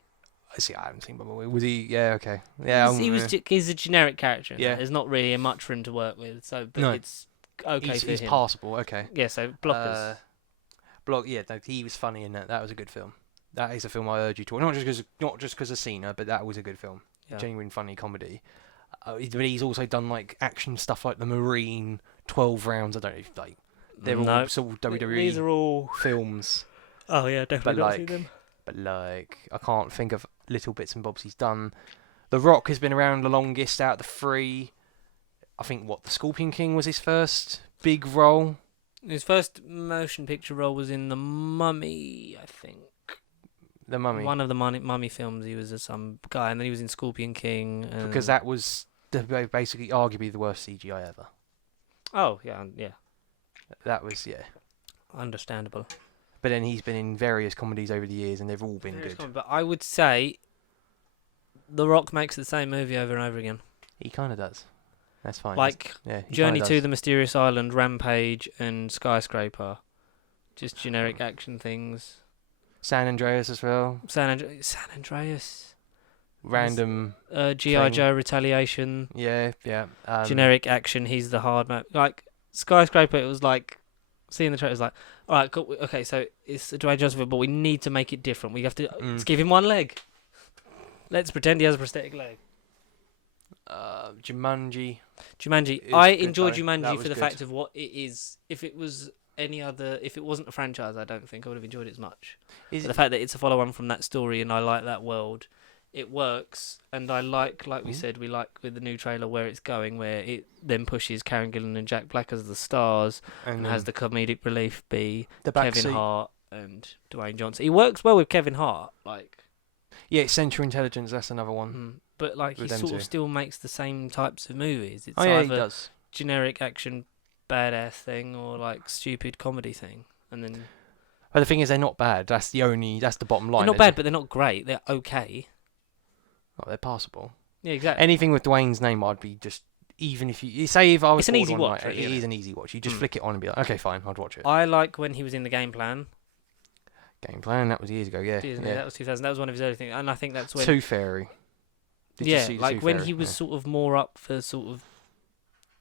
See, I haven't seen Bumblebee. Was he? Yeah, okay. Yeah, he's a generic character. Yeah, there's not really much for him to work with. So, but it's okay for him. He's passable. Okay. Yeah. So Blockers. Yeah, no, he was funny in that. That was a good film. That is a film I urge you to watch. Not just because of Cena, but that was a good film. Yeah. Genuine funny comedy. But he's also done action stuff like The Marine, 12 Rounds. I don't know if they're all sort of WWE. These are all films. Oh yeah, definitely not see them. But I can't think of little bits and bobs he's done. The Rock has been around the longest out of the three. I think The Scorpion King was his first big role. His first motion picture role was in The Mummy, I think. The Mummy. One of the Mummy films. He was some guy, and then he was in Scorpion King. Because that was basically arguably the worst CGI ever. Oh yeah. That was understandable. But then he's been in various comedies over the years, and they've all been good. But I would say The Rock makes the same movie over and over again. He kind of does. That's fine. Journey to the Mysterious Island, Rampage, and Skyscraper. Just generic action things. San Andreas as well. San Andreas. Random. G.I. Joe Retaliation. Yeah. Generic action. He's the hard man. Skyscraper, it was seeing the trailer, it was like, all right, cool. Okay, so it's Dwayne Johnson, but we need to make it different. We have to let's give him one leg. Let's pretend he has a prosthetic leg. Jumanji. I enjoyed Jumanji for the fact of what it is. If it was if it wasn't a franchise, I don't think I would have enjoyed it as much. But the fact that it's a follow-on from that story, and I like that world, it works. And I like we said, we like with the new trailer where it's going, where it then pushes Karen Gillan and Jack Black as the stars, and has the comedic relief be Kevin Hart and Dwayne Johnson. He works well with Kevin Hart, Yeah, Central Intelligence, that's another one. But he sort of still makes the same types of movies. It's he either does. Generic action badass thing or stupid comedy thing. And then But the thing is, they're not bad. That's the bottom line. They're not bad, but they're not great. They're okay. Oh, they're passable. Yeah, exactly. Anything with Dwayne's name, I'd be just... Even if you say if I was... It's an easy watch. It is an easy watch. You just flick it on and be like, okay, fine, I'd watch it. I like when he was in The Game Plan. Game Plan, that was years ago, yeah. That was 2000. That was one of his early things. And I think that's when... Tooth Fairy. Did you see when Fairy? He was sort of more up for sort of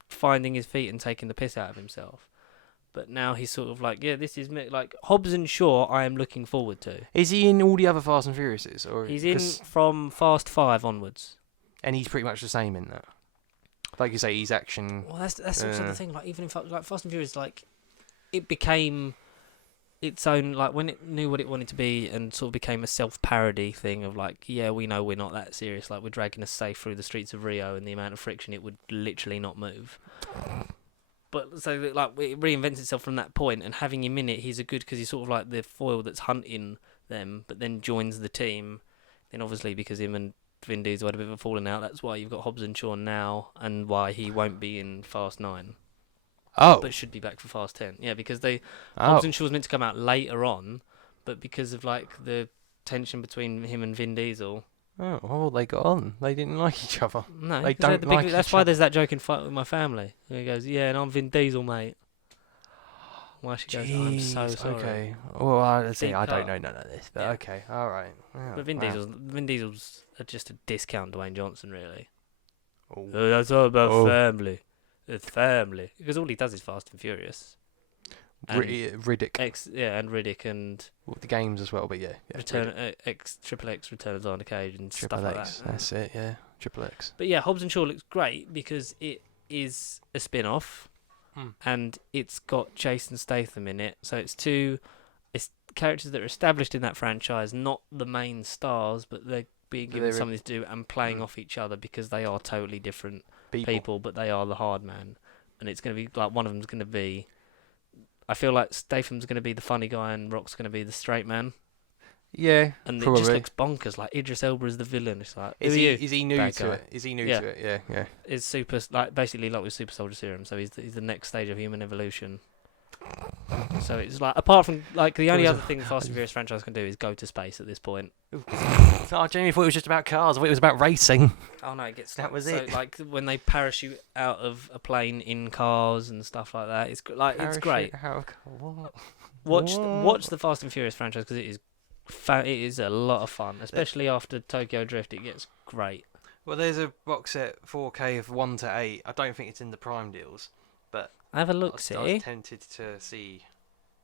finding his feet and taking the piss out of himself. But now he's sort of like, yeah, this is me. Like Hobbs and Shaw, I am looking forward to. Is he in all the other Fast and Furiouses, or he's in from Fast 5 onwards? And he's pretty much the same in that. Like you say, he's action. Well, that's also the thing. Like even in Fast and Furious, like it became its own. Like when it knew what it wanted to be, and sort of became a self-parody thing of like, yeah, we know we're not that serious. Like we're dragging a safe through the streets of Rio, and the amount of friction it would literally not move. But so like it reinvents itself from that point, and having him in it, he's a good because he's sort of like the foil that's hunting them, but then joins the team. Then obviously because him and Vin Diesel had a bit of a falling out, that's why you've got Hobbs and Shaw now, and why he won't be in Fast 9. Oh. But should be back for Fast 10. Yeah, because Hobbs and Shaw was meant to come out later on, but because of like the tension between him and Vin Diesel. Oh, well, they got on. They didn't like each other. No, they don't like each other. That's why there's that joke in Fight With My Family. And he goes, yeah, and I'm Vin Diesel, mate. Why she goes, I'm so sorry. Okay. Well, I don't know none of this, but okay, all right. Yeah, but Vin Diesel's just a discount Dwayne Johnson, really. Oh. That's all about family. It's family. Because all he does is Fast and Furious. And Riddick. And Riddick and... Well, the games as well, but yeah. Triple X Returns on Occasion and Triple stuff X, like that. That's it, yeah. Triple X. But yeah, Hobbs and Shaw looks great because it is a spin-off. And it's got Jason Statham in it, so it's characters that are established in that franchise, not the main stars, but they're being given something to do and playing off each other because they are totally different people, but they are the hard man. And it's going to be like one of them's going to be. I feel like Statham's going to be the funny guy and Rock's going to be the straight man. Yeah, and probably. It just looks bonkers. Like Idris Elba is the villain. It's like, is he new to it? Is he new to it? Yeah. It's super basically like with Super Soldier Serum. So he's the next stage of human evolution. So it's like apart from like the only other thing the Fast and Furious franchise can do is go to space at this point. Oh, Jamie thought it was just about cars. I thought it was about racing. Oh no, it gets that was it. Like when they parachute out of a plane in cars and stuff like that. It's like it's great. Watch the Fast and Furious franchise because it is a lot of fun, especially after Tokyo Drift. It gets great. Well, there's a box set 4K of 1 to 8. I don't think it's in the Prime deals, but have a look. I was tempted to see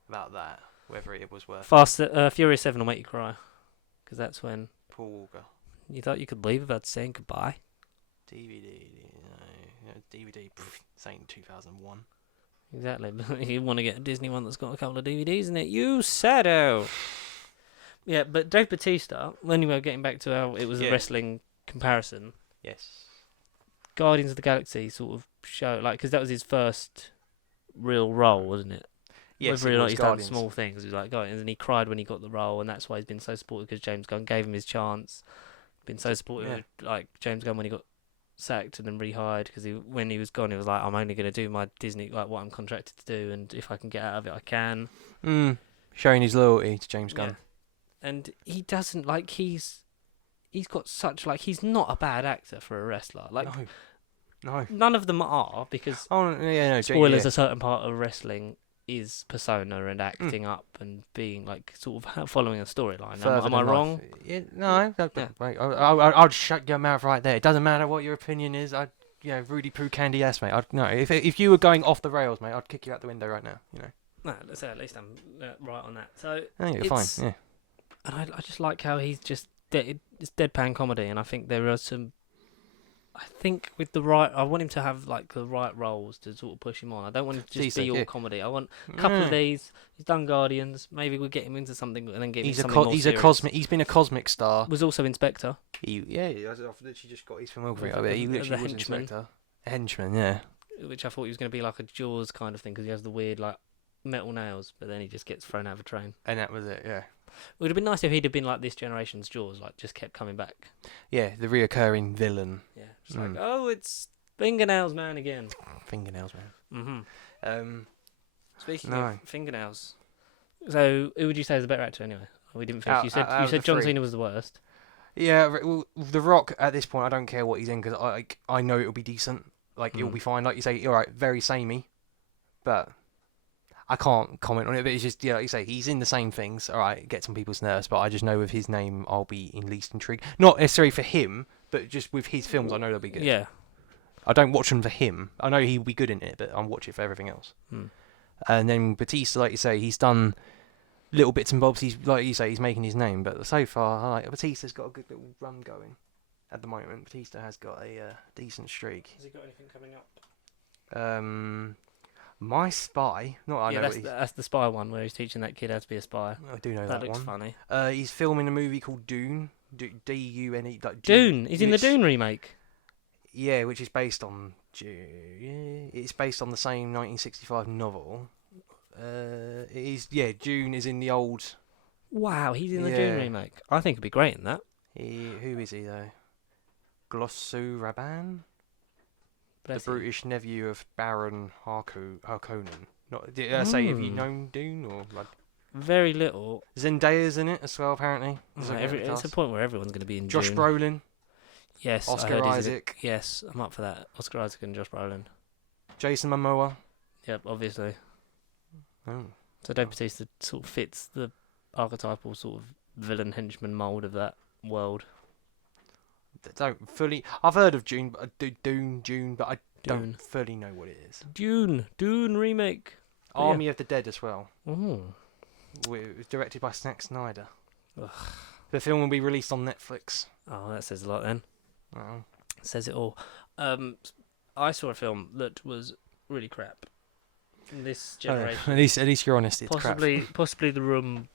about that, whether it was worth. Furious 7 will make you cry, because that's when Paul Walker. You thought you could leave without saying goodbye. DVD, saying 2001. Exactly. You want to get a Disney one that's got a couple of DVDs in it, you saddo. Yeah, but Dave Bautista, when we were getting back to how it was a wrestling comparison. Yes. Guardians of the Galaxy sort of show, like, because that was his first real role, wasn't it? Yes, whether or not he's done small things. He was like Guardians, and he cried when he got the role, and that's why he's been so supportive because James Gunn gave him his chance. Been so supportive, like James Gunn when he got sacked and then rehired because when he was gone, he was like, I'm only going to do my Disney, like what I'm contracted to do, and if I can get out of it, I can. Showing his loyalty to James Gunn. And he doesn't, like, he's got such, like, he's not a bad actor for a wrestler. Like, no. None of them are, because spoilers, a certain part of wrestling is persona and acting up and being, like, sort of following a storyline. Am I wrong? Yeah, no, right. I'd shut your mouth right there. It doesn't matter what your opinion is. Rudy Poo candy ass, mate. If you were going off the rails, mate, I'd kick you out the window right now. You know. No, let's say at least I'm right on that. So you're fine. Yeah. And I just like how he's just it's deadpan comedy, and I think there are some. I think with the right, I want him to have like the right roles to sort of push him on. I don't want him to just be all comedy. I want a couple of these. He's done Guardians. Maybe we'll get him into something and then get him into something more serious. He's been a cosmic star. Was also Inspector. I've literally just got his filmography. He literally was Inspector. Henchman, yeah. Which I thought he was going to be like a Jaws kind of thing because he has the weird like metal nails, but then he just gets thrown out of a train. And that was it, yeah. It would have been nice if he'd have been like this generation's Jaws, like just kept coming back. Yeah, the reoccurring villain. Yeah, just like, it's Fingernails Man again. Fingernails Man. Mm-hmm. Speaking of fingernails, so who would you say is the better actor anyway? We didn't finish. You said John Cena was the worst. Yeah, well, The Rock at this point, I don't care what he's in because I know it'll be decent. Like it'll be fine. Like you say, all right, very samey, but I can't comment on it, but it's just, like you say, he's in the same things. All right, get some people's nerves, but I just know with his name, I'll be in least intrigued. Not necessarily for him, but just with his films, I know they'll be good. Yeah. I don't watch them for him. I know he'll be good in it, but I'll watch it for everything else. And then Batista, like you say, he's done little bits and bobs. He's like you say, he's making his name. But so far, Batista's got a good little run going at the moment. Batista has got a decent streak. Has he got anything coming up? My Spy. Not I know. That's the spy one where he's teaching that kid how to be a spy. I do know that one. That looks funny. He's filming a movie called Dune. D-U-N-E. Like Dune. He's in the Dune remake. Yeah, which is based on it's based on the same 1965 novel. Dune is in the old. Wow, he's in the Dune remake. I think he'd be great in that. Who is he though? Glossu Raban, Bless the brutish nephew of Baron Harkonnen. Did I say have you known Dune or like? Very little. Zendaya's in it as well, apparently. It's a point where everyone's going to be in Josh Dune. Brolin. Yes, Oscar Isaac. Yes, I'm up for that. Oscar Isaac and Josh Brolin. Jason Momoa. Yep, obviously. Oh. So Dave Bautista sort of fits the archetypal sort of villain henchman mould of that world. I've heard of Dune, but I don't fully know what it is. Dune remake. Army of the Dead as well. Oh. It was directed by Zack Snyder. Ugh. The film will be released on Netflix. Oh, that says a lot then. Oh. Says it all. I saw a film that was really crap. This generation. At least you're honest. It's possibly The Room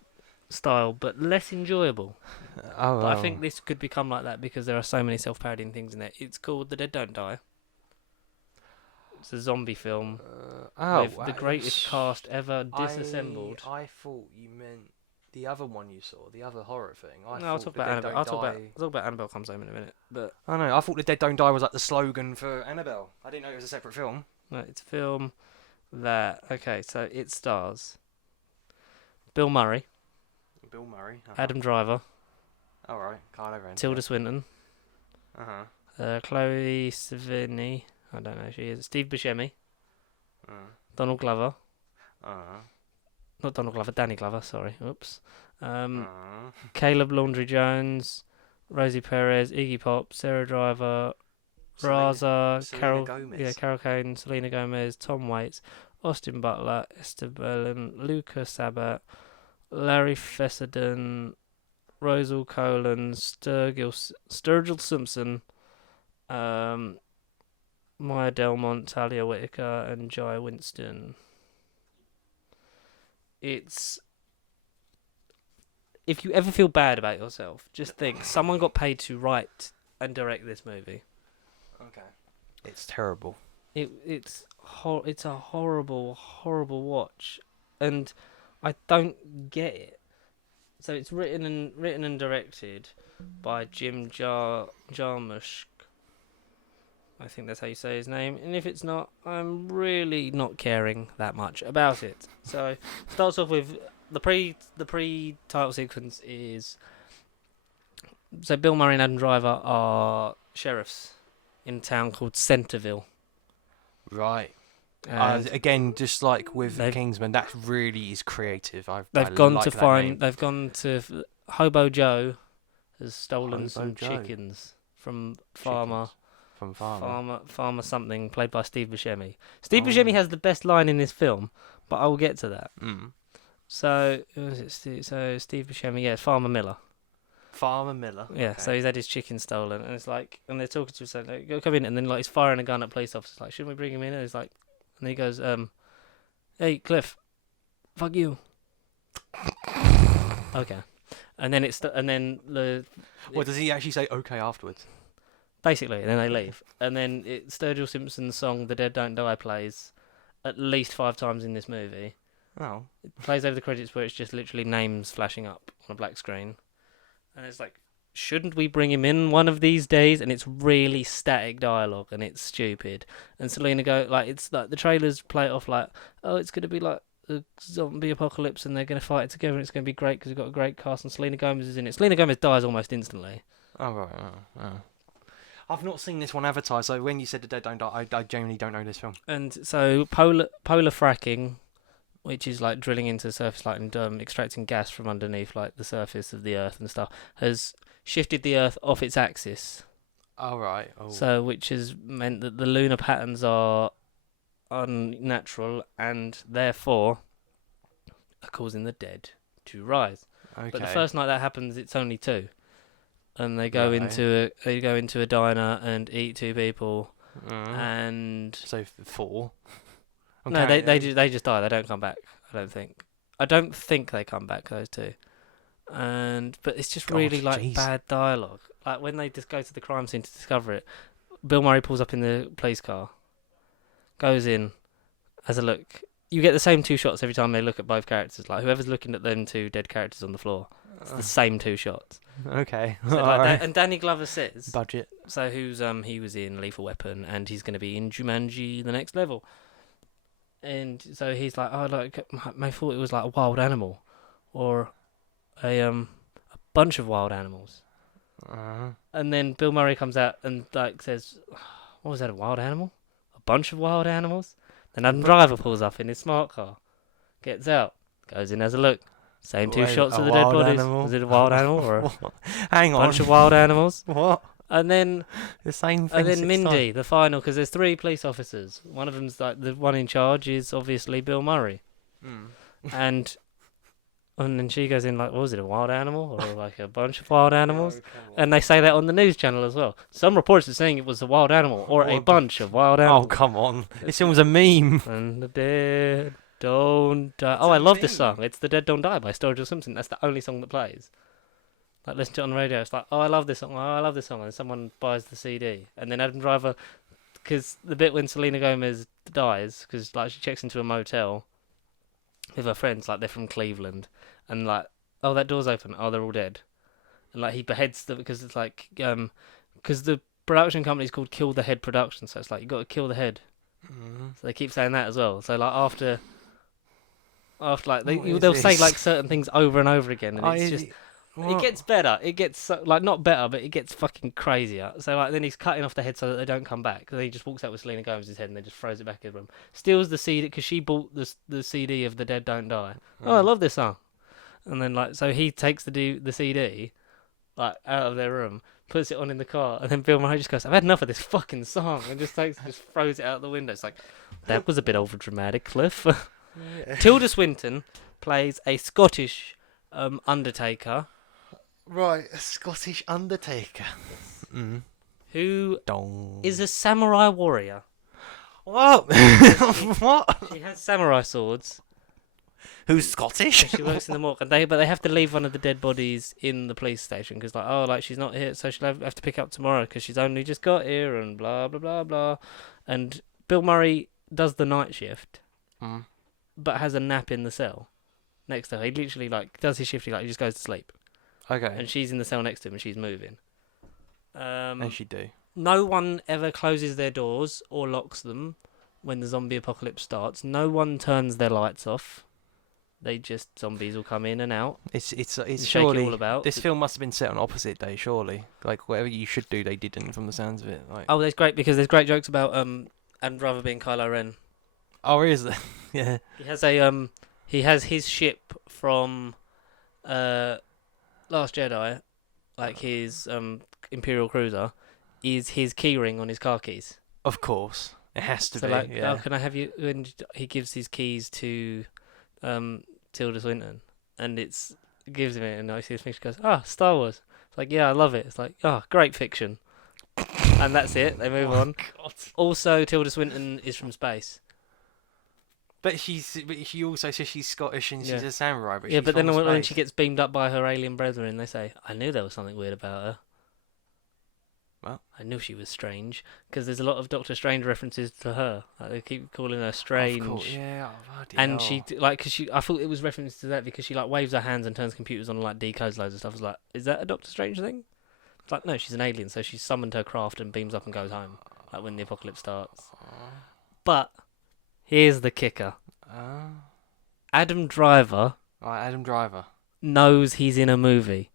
style, but less enjoyable. But I think this could become like that because there are so many self-parodying things in there. It's called The Dead Don't Die. It's a zombie film with the greatest cast ever disassembled. I thought you meant the other one you saw, the other horror thing. I'll talk about Annabelle. I'll talk about Annabelle Comes Home in a minute. But I thought The Dead Don't Die was like the slogan for Annabelle. I didn't know it was a separate film. No, it's a film that so it stars Bill Murray, Adam Driver, all right, Carlo Ren, Tilda Swinton, Chloe Sevigny. I don't know who she is. Steve Buscemi, Donald Glover. Not Donald Glover, Danny Glover. Sorry, oops. Caleb Laundry Jones, Rosie Perez, Iggy Pop, Sarah Driver, Raza, Carol Kane, Selena Gomez, Tom Waits, Austin Butler, Esther Bellin, Luca Sabat, Larry Fessenden, Rosal Colan, Sturgill Simpson, Maya Delmont, Talia Whitaker, and Jai Winston. If you ever feel bad about yourself, just think someone got paid to write and direct this movie. Okay. It's terrible. It's a horrible watch, and I don't get it. So it's written and directed by Jim Jarmusch. I think that's how you say his name. And if it's not, I'm really not caring that much about it. So it starts off with the pre-title sequence is so Bill Murray and Adam Driver are sheriffs in a town called Centerville. Right. Again, just like with Kingsman, that really is creative. They've gone to Hobo Joe has stolen some chickens from farmer something played by Steve Buscemi. Steve Buscemi has the best line in this film, but I will get to that. So Steve Buscemi, Farmer Miller. Yeah, okay. So he's had his chicken stolen, and it's like, and they're talking to him, saying, like, "Go come in," and then like he's firing a gun at police officers, like, "Shouldn't we bring him in?" And he's like, and he goes, "Hey Cliff, fuck you." Okay, and then does he actually say okay afterwards? Basically, and then they leave, and then Sturgill Simpson's song "The Dead Don't Die" plays at least 5 times in this movie. Oh, it plays over the credits where it's just literally names flashing up on a black screen. And it's like, shouldn't we bring him in one of these days? And it's really static dialogue, and it's stupid. And Selena it's like the trailers play it off like, oh, it's going to be like a zombie apocalypse, and they're going to fight it together, and it's going to be great because we've got a great cast, and Selena Gomez is in it. Selena Gomez dies almost instantly. Oh, right. Oh. I've not seen this one advertised, so when you said The Dead Don't Die, I genuinely don't know this film. And so polar fracking, which is like drilling into the surface, like and extracting gas from underneath, like the surface of the Earth and stuff, has shifted the Earth off its axis. Oh right. Oh. So which has meant that the lunar patterns are unnatural and therefore are causing the dead to rise. Okay. But the first night that happens, it's only 2, and they go into a diner and eat 2 people, and so 4. No, they just die. They don't come back. I don't think they come back, those 2. But it's just really bad dialogue. Like when they just go to the crime scene to discover it, Bill Murray pulls up in the police car, goes in, has a look. You get the same 2 shots every time they look at both characters. Like whoever's looking at them 2 dead characters on the floor, it's the same 2 shots. Okay. So like and Danny Glover says budget. So he was in Lethal Weapon and he's going to be in Jumanji: The Next Level. And so he's like, oh, like I thought it was like a wild animal, or a bunch of wild animals. And then Bill Murray comes out and like says, what was that, a wild animal? A bunch of wild animals? Then Adam Driver pulls up in his smart car, gets out, goes in, has a look. Same 2 shots of the dead bodies. Animal? Was it a wild animal or a bunch of wild animals? What? And then the same thing. And then Mindy, the final, because there's 3 police officers. One of them's like the one in charge is obviously Bill Murray, and then she goes in like, what was it, a wild animal or like a bunch of wild animals? And they say that on the news channel as well. Some reports are saying it was a wild animal or a bunch of wild animals. Oh come on! This film was a meme. And the dead don't die. I love this song. It's "The Dead Don't Die" by Sturgill Simpson. That's the only song that plays. Like, listen to it on the radio. It's like, oh, I love this song. Oh, I love this song. And someone buys the CD. And then Adam Driver, because the bit when Selena Gomez dies, because like she checks into a motel with her friends, like they're from Cleveland, and like, oh, that door's open. Oh, they're all dead. And like he beheads them because it's like, because the production company's called Kill the Head Productions, so it's like you got to kill the head. So they keep saying that as well. So like after like they'll say like certain things over and over again, and it's just. What? It gets better. It gets not better, but it gets fucking crazier. So like then he's cutting off the head so that they don't come back. And then he just walks out with Selena Gomez's head and then just throws it back in the room. Steals the CD because she bought the CD of The Dead Don't Die. Oh, I love this song. And then like so he takes the CD like out of their room, puts it on in the car, and then Bill Murray just goes, "I've had enough of this fucking song," and just throws it out the window. It's like that was a bit over dramatic, Cliff. Tilda Swinton plays a Scottish undertaker. Right, a Scottish undertaker. Who is a samurai warrior. What? What? She has samurai swords. Who's Scottish? She works in the morgue, but they have to leave one of the dead bodies in the police station because she's not here, so she'll have to pick up tomorrow because she's only just got here and blah blah blah blah. And Bill Murray does the night shift, but has a nap in the cell next to her. He literally does his shift. He just goes to sleep. Okay. And she's in the cell next to him and she's moving. As she do. No one ever closes their doors or locks them when the zombie apocalypse starts. No one turns their lights off. Zombies will come in and out. It's surely it all about. This film must have been set on opposite day, surely. Like whatever you should do, they didn't, from the sounds of it. Like. Oh, there's great jokes about Adam Driver being Kylo Ren. Oh, is there? Yeah. He has his ship from Last Jedi, like his Imperial cruiser, is his keyring on his car keys. Of course, it has to be. Oh, can I have you? And he gives his keys to Tilda Swinton, and gives him it, and I see his picture. Goes, Star Wars. It's like, yeah, I love it. It's like, great fiction, and that's it. They move on. God. Also, Tilda Swinton is from space. But she also says she's Scottish and she's a samurai. But then when she gets beamed up by her alien brethren, they say, I knew there was something weird about her. Well, I knew she was strange because there's a lot of Doctor Strange references to her. Like, they keep calling her strange. Of course, yeah. And she I thought it was reference to that because she waves her hands and turns computers on and decodes loads of stuff. I was like, is that a Doctor Strange thing? It's like, no, she's an alien, so she summoned her craft and beams up and goes home. Like when the apocalypse starts. But here's the kicker. Adam Driver. Adam Driver knows he's in a movie.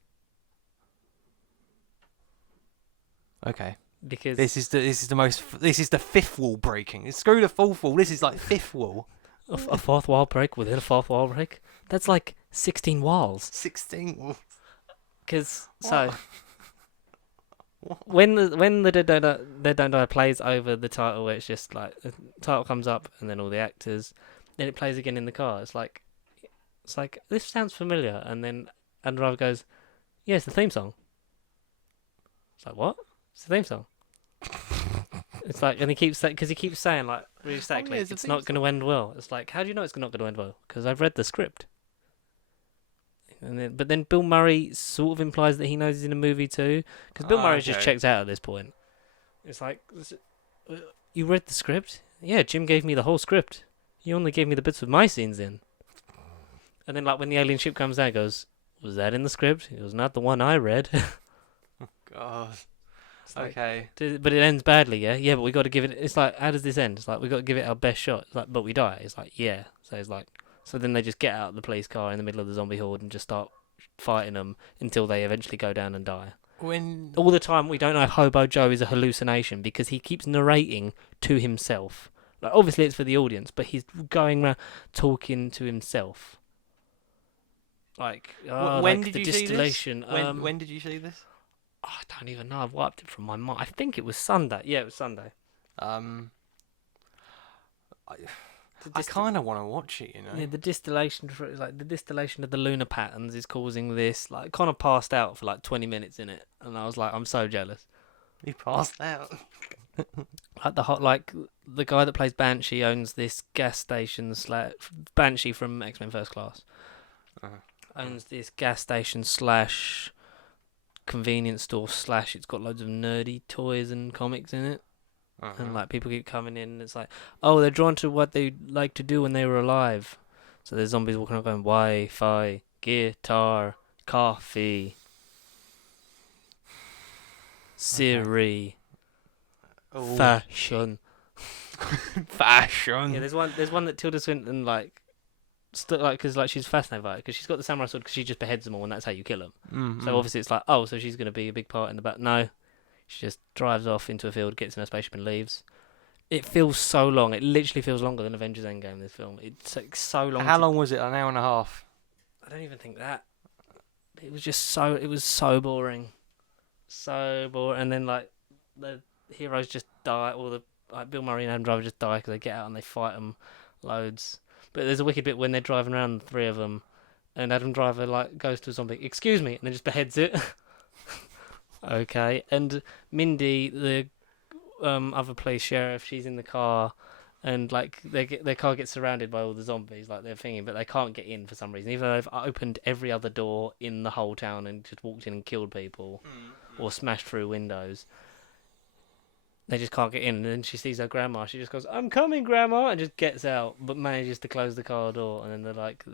Okay. Because this is the fifth wall breaking. Screw the fourth wall. This is like fifth wall. A fourth wall break within a fourth wall break. That's like 16 walls. 16 walls. Because when the Dead Don't Die plays over the title, where it's just like the title comes up and then all the actors, then it plays again in the car. It's like this sounds familiar, and then Adam Driver goes, "Yeah, it's the theme song." It's like, what? It's the theme song. It's like, and he keeps saying like really statically, it's not going to end well. It's like, how do you know it's not going to end well? Because I've read the script. But then Bill Murray sort of implies that he knows he's in a movie too, because Bill Murray's just checked out at this point. It's like, you read the script? Yeah, Jim gave me the whole script. He only gave me the bits with my scenes in. And then like when the alien ship comes down, he goes, "Was that in the script? It was not the one I read." God. Okay. But it ends badly, yeah? Yeah, but we got to give it... It's like, how does this end? It's like, we got to give it our best shot. It's like, but we die. It's like, yeah. So it's like... So then they just get out of the police car in the middle of the zombie horde and just start fighting them until they eventually go down and die. All the time, we don't know if Hobo Joe is a hallucination because he keeps narrating to himself. Like, obviously, it's for the audience, but he's going around talking to himself. Like, when like did you distillation. See this? When did you see this? I don't even know. I've wiped it from my mind. I think it was Sunday. Yeah, it was Sunday. I kind of want to watch it, you know. Yeah, the distillation of the lunar patterns is causing this. Like, kind of passed out for like 20 minutes in it, and I was like, I'm so jealous. He passed out. Like the guy that plays Banshee owns this gas station. Banshee from X-Men First Class owns this gas station / convenience store / it's got loads of nerdy toys and comics in it. And like people keep coming in and it's like, oh, they're drawn to what they like to do when they were alive. So there's zombies walking up going Wi-Fi, guitar, coffee, Siri, fashion. Fashion. Yeah, there's one that Tilda Swinton because she's fascinated by it because she's got the samurai sword because she just beheads them all and that's how you kill them. So obviously it's like, oh, so she's going to be a big part in the back. No, she just drives off into a field, gets in her spaceship and leaves. It feels so long. It literally feels longer than Avengers Endgame, this film. It's like so long. How long was it? An hour and a half? I don't even think that. It was so boring. So boring. And then like the heroes just die, or Bill Murray and Adam Driver just die because they get out and they fight them loads. But there's a wicked bit when they're driving around, the three of them, and Adam Driver like goes to a zombie, "Excuse me," and then just beheads it. Okay, and Mindy, the other police sheriff, she's in the car, and like their car gets surrounded by all the zombies, like they're thinking, but they can't get in for some reason, even though they've opened every other door in the whole town and just walked in and killed people, or smashed through windows. They just can't get in, and then she sees her grandma. She just goes, "I'm coming, Grandma," and just gets out, but manages to close the car door. And then they're like,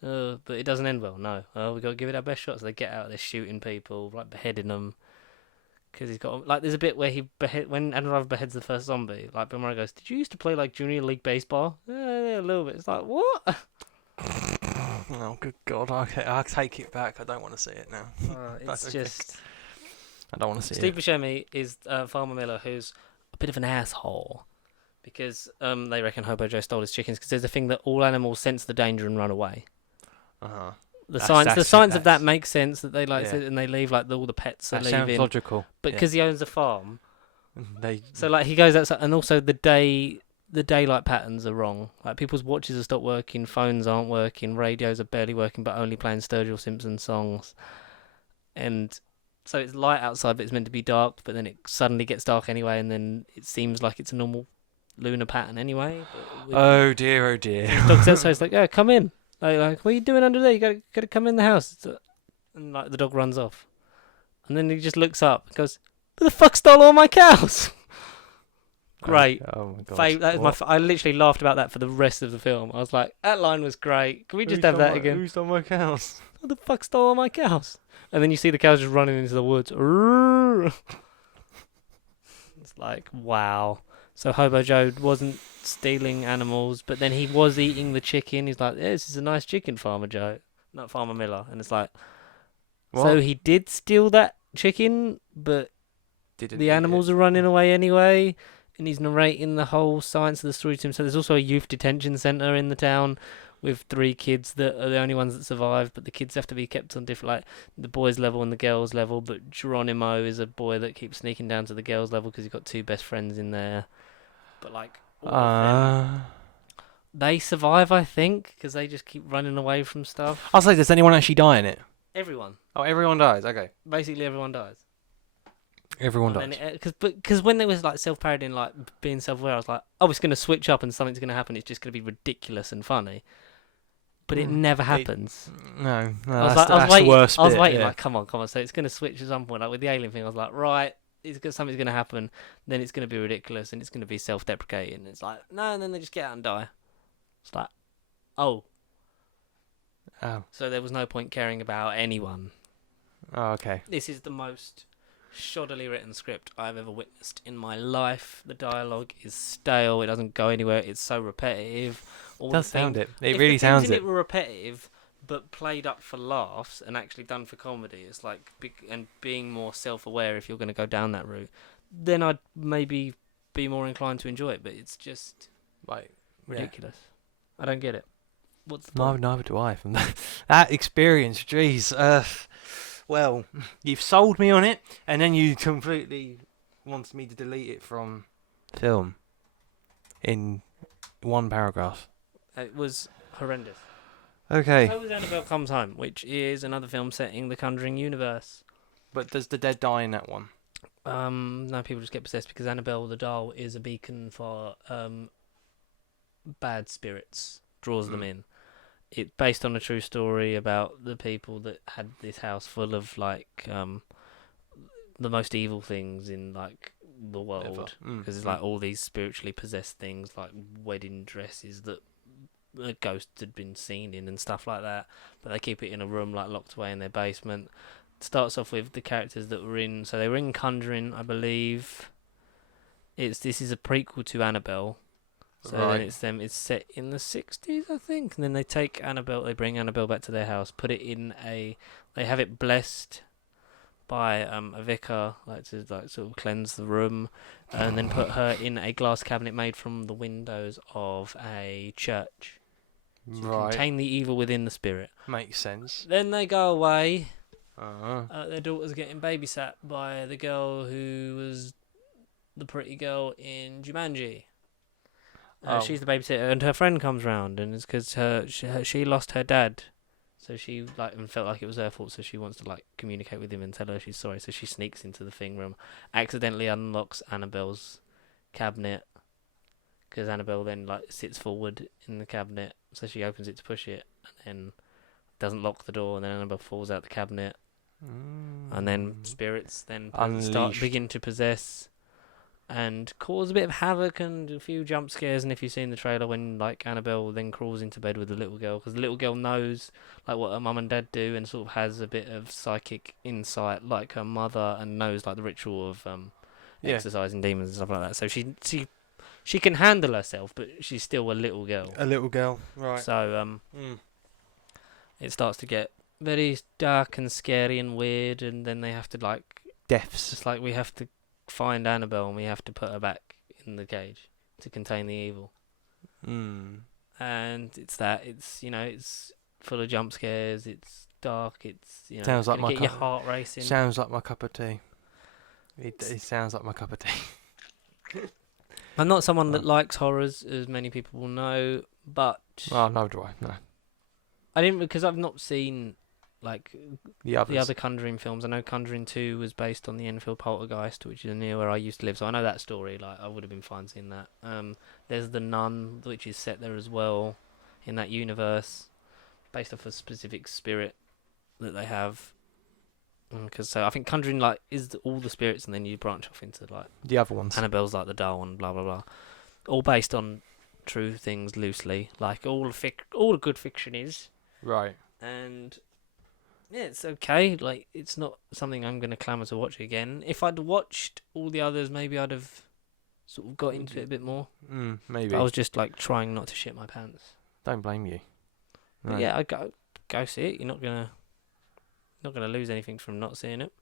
but it doesn't end well. No, we got to give it our best shot. So they get out, they're shooting people, like beheading them, because he's got like there's a bit where when Adam Driver beheads the first zombie, like Bill Murray goes, "Did you used to play like junior league baseball?" Yeah, a little bit. It's like, what? Oh, good God! Okay, I'll take it back. I don't want to see it now. It's just. I don't want to see Steve Buscemi is Farmer Miller, who's a bit of an asshole because they reckon Hobo Joe stole his chickens because there's a thing that all animals sense the danger and run away. The science of that makes sense that they and they leave like all the pets are leaving. Sounds logical. But because he owns a farm, so like he goes outside, and also the daylight patterns are wrong. Like people's watches have stopped working, phones aren't working, radios are barely working, but only playing Sturgill Simpson songs, and. So it's light outside, but it's meant to be dark, but then it suddenly gets dark anyway, and then it seems like it's a normal lunar pattern anyway. Oh dear. Dog's outside, it's like, yeah, come in. Like, what are you doing under there? You gotta come in the house. And like the dog runs off. And then he just looks up and goes, "Who the fuck stole all my cows?" Great. Oh my God. I literally laughed about that for the rest of the film. I was like, that line was great. Can we just have that again? Who stole my cows? Who the fuck stole all my cows? And then you see the cows just running into the woods. It's like, wow. So Hobo Joe wasn't stealing animals, but then he was eating the chicken. He's like, yeah, this is a nice chicken, Farmer Joe. Not Farmer Miller. And it's like, what? So he did steal that chicken, but the animals are running away anyway. And he's narrating the whole science of the story to him. So there's also a youth detention centre in the town with 3 kids that are the only ones that survive, but the kids have to be kept on different, like the boys' level and the girls' level. But Geronimo is a boy that keeps sneaking down to the girls' level because he's got 2 best friends in there. But like all of them, they survive, I think, because they just keep running away from stuff. I was like, does anyone actually die in it? Everyone. Oh, everyone dies. Okay. Basically, everyone dies. Everyone dies. Because when there was like self-parodying, like being self-aware, I was like, oh, it's going to switch up and something's going to happen. It's just going to be ridiculous and funny. But it never happens. No, that's the worst bit. I was waiting, like, come on. So it's going to switch at some point. Like with the alien thing, I was like, right, something's going to happen. Then it's going to be ridiculous and it's going to be self-deprecating. It's like, no, and then they just get out and die. It's like, oh. So there was no point caring about anyone. Oh, okay. This is the most shoddily written script I've ever witnessed in my life. The dialogue is stale. It doesn't go anywhere. It's so repetitive. It does sound it. It really sounds it. If were repetitive, but played up for laughs and actually done for comedy, it's like being more self-aware. If you're going to go down that route, then I'd maybe be more inclined to enjoy it. But it's just like ridiculous. I don't get it. What's the point? Neither do I. From that experience, jeez. Well, you've sold me on it, and then you completely want me to delete it from film in one paragraph. It was horrendous. Okay. So was Annabelle Comes Home, which is another film set in the Conjuring universe. But does the dead die in that one? No, people just get possessed because Annabelle the doll is a beacon for bad spirits, draws them in. It's based on a true story about the people that had this house full of like the most evil things in like the world, because it's like all these spiritually possessed things, like wedding dresses that a ghost had been seen in and stuff like that. But they keep it in a room like locked away in their basement. It starts off with the characters that were in. So they were in Conjuring, I believe. This is a prequel to Annabelle. So then it's them. It's set in the 60s, I think. And then they take Annabelle. They bring Annabelle back to their house. Put it in a. They have it blessed by a vicar, like to like sort of cleanse the room, and then put her in a glass cabinet made from the windows of a church to contain the evil within the spirit. Makes sense. Then they go away. Their daughter's getting babysat by the girl who was the pretty girl in Jumanji. She's the babysitter, and her friend comes round, and it's because she lost her dad, so she like and felt like it was her fault. So she wants to like communicate with him and tell her she's sorry. So she sneaks into the thing room, accidentally unlocks Annabelle's cabinet, because Annabelle then like sits forward in the cabinet. So she opens it to push it, and then doesn't lock the door, and then Annabelle falls out the cabinet, and then spirits then begin to possess. And cause a bit of havoc and a few jump scares. And if you've seen the trailer, when like Annabelle then crawls into bed with the little girl, because the little girl knows like what her mum and dad do, and sort of has a bit of psychic insight like her mother, and knows like the ritual of exorcising demons and stuff like that. So she can handle herself, but she's still a little girl. A little girl, right? So it starts to get very dark and scary and weird, and then they have to like deaths. It's like we have to find Annabelle and we have to put her back in the cage to contain the evil. And it's full of jump scares, it's dark, it's sounds like your heart racing. Sounds like my cup of tea. It sounds like my cup of tea. I'm not someone that likes horrors, as many people will know, but no do I. No, I didn't, because I've not seen like the other Conjuring films. I know Conjuring 2 was based on the Enfield Poltergeist, which is near where I used to live, so I know that story. Like I would have been fine seeing that. There's The Nun, which is set there as well in that universe, based off a specific spirit that they have. Because I think Conjuring like is all the spirits, and then you branch off into like the other ones. Annabelle's like the doll and blah blah blah, all based on true things loosely, like all the good fiction is. Right. And yeah, it's okay. Like, it's not something I'm going to clamour to watch again. If I'd watched all the others, maybe I'd have sort of got into it a bit more. Maybe. But I was just, like, trying not to shit my pants. Don't blame you. But yeah, I'd go see it. You're not gonna lose anything from not seeing it.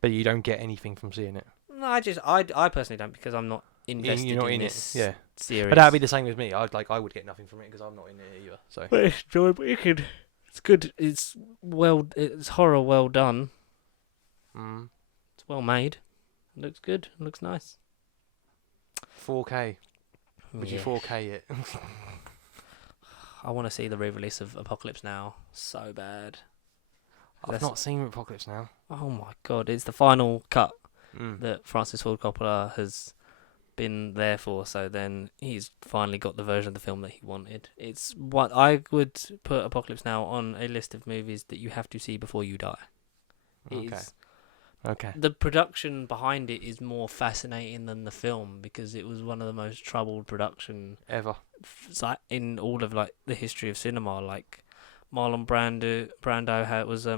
But you don't get anything from seeing it? No, I personally don't, because I'm not invested you're not in in this it. Yeah. series. But that'd be the same with me. I would get nothing from it because I'm not in it either. So. But it's enjoyable. It's good. It's horror well done. It's well made. It looks good. It looks nice. 4K. Would you 4K it? I want to see the re-release of Apocalypse Now so bad. I've not seen Apocalypse Now. Oh my god, it's the final cut that Francis Ford Coppola has been there for, so then he's finally got the version of the film that he wanted. It's what I would put Apocalypse Now on a list of movies that you have to see before you die. Okay. The production behind it is more fascinating than the film because it was one of the most troubled production ever in all of like the history of cinema. Like Marlon Brando had was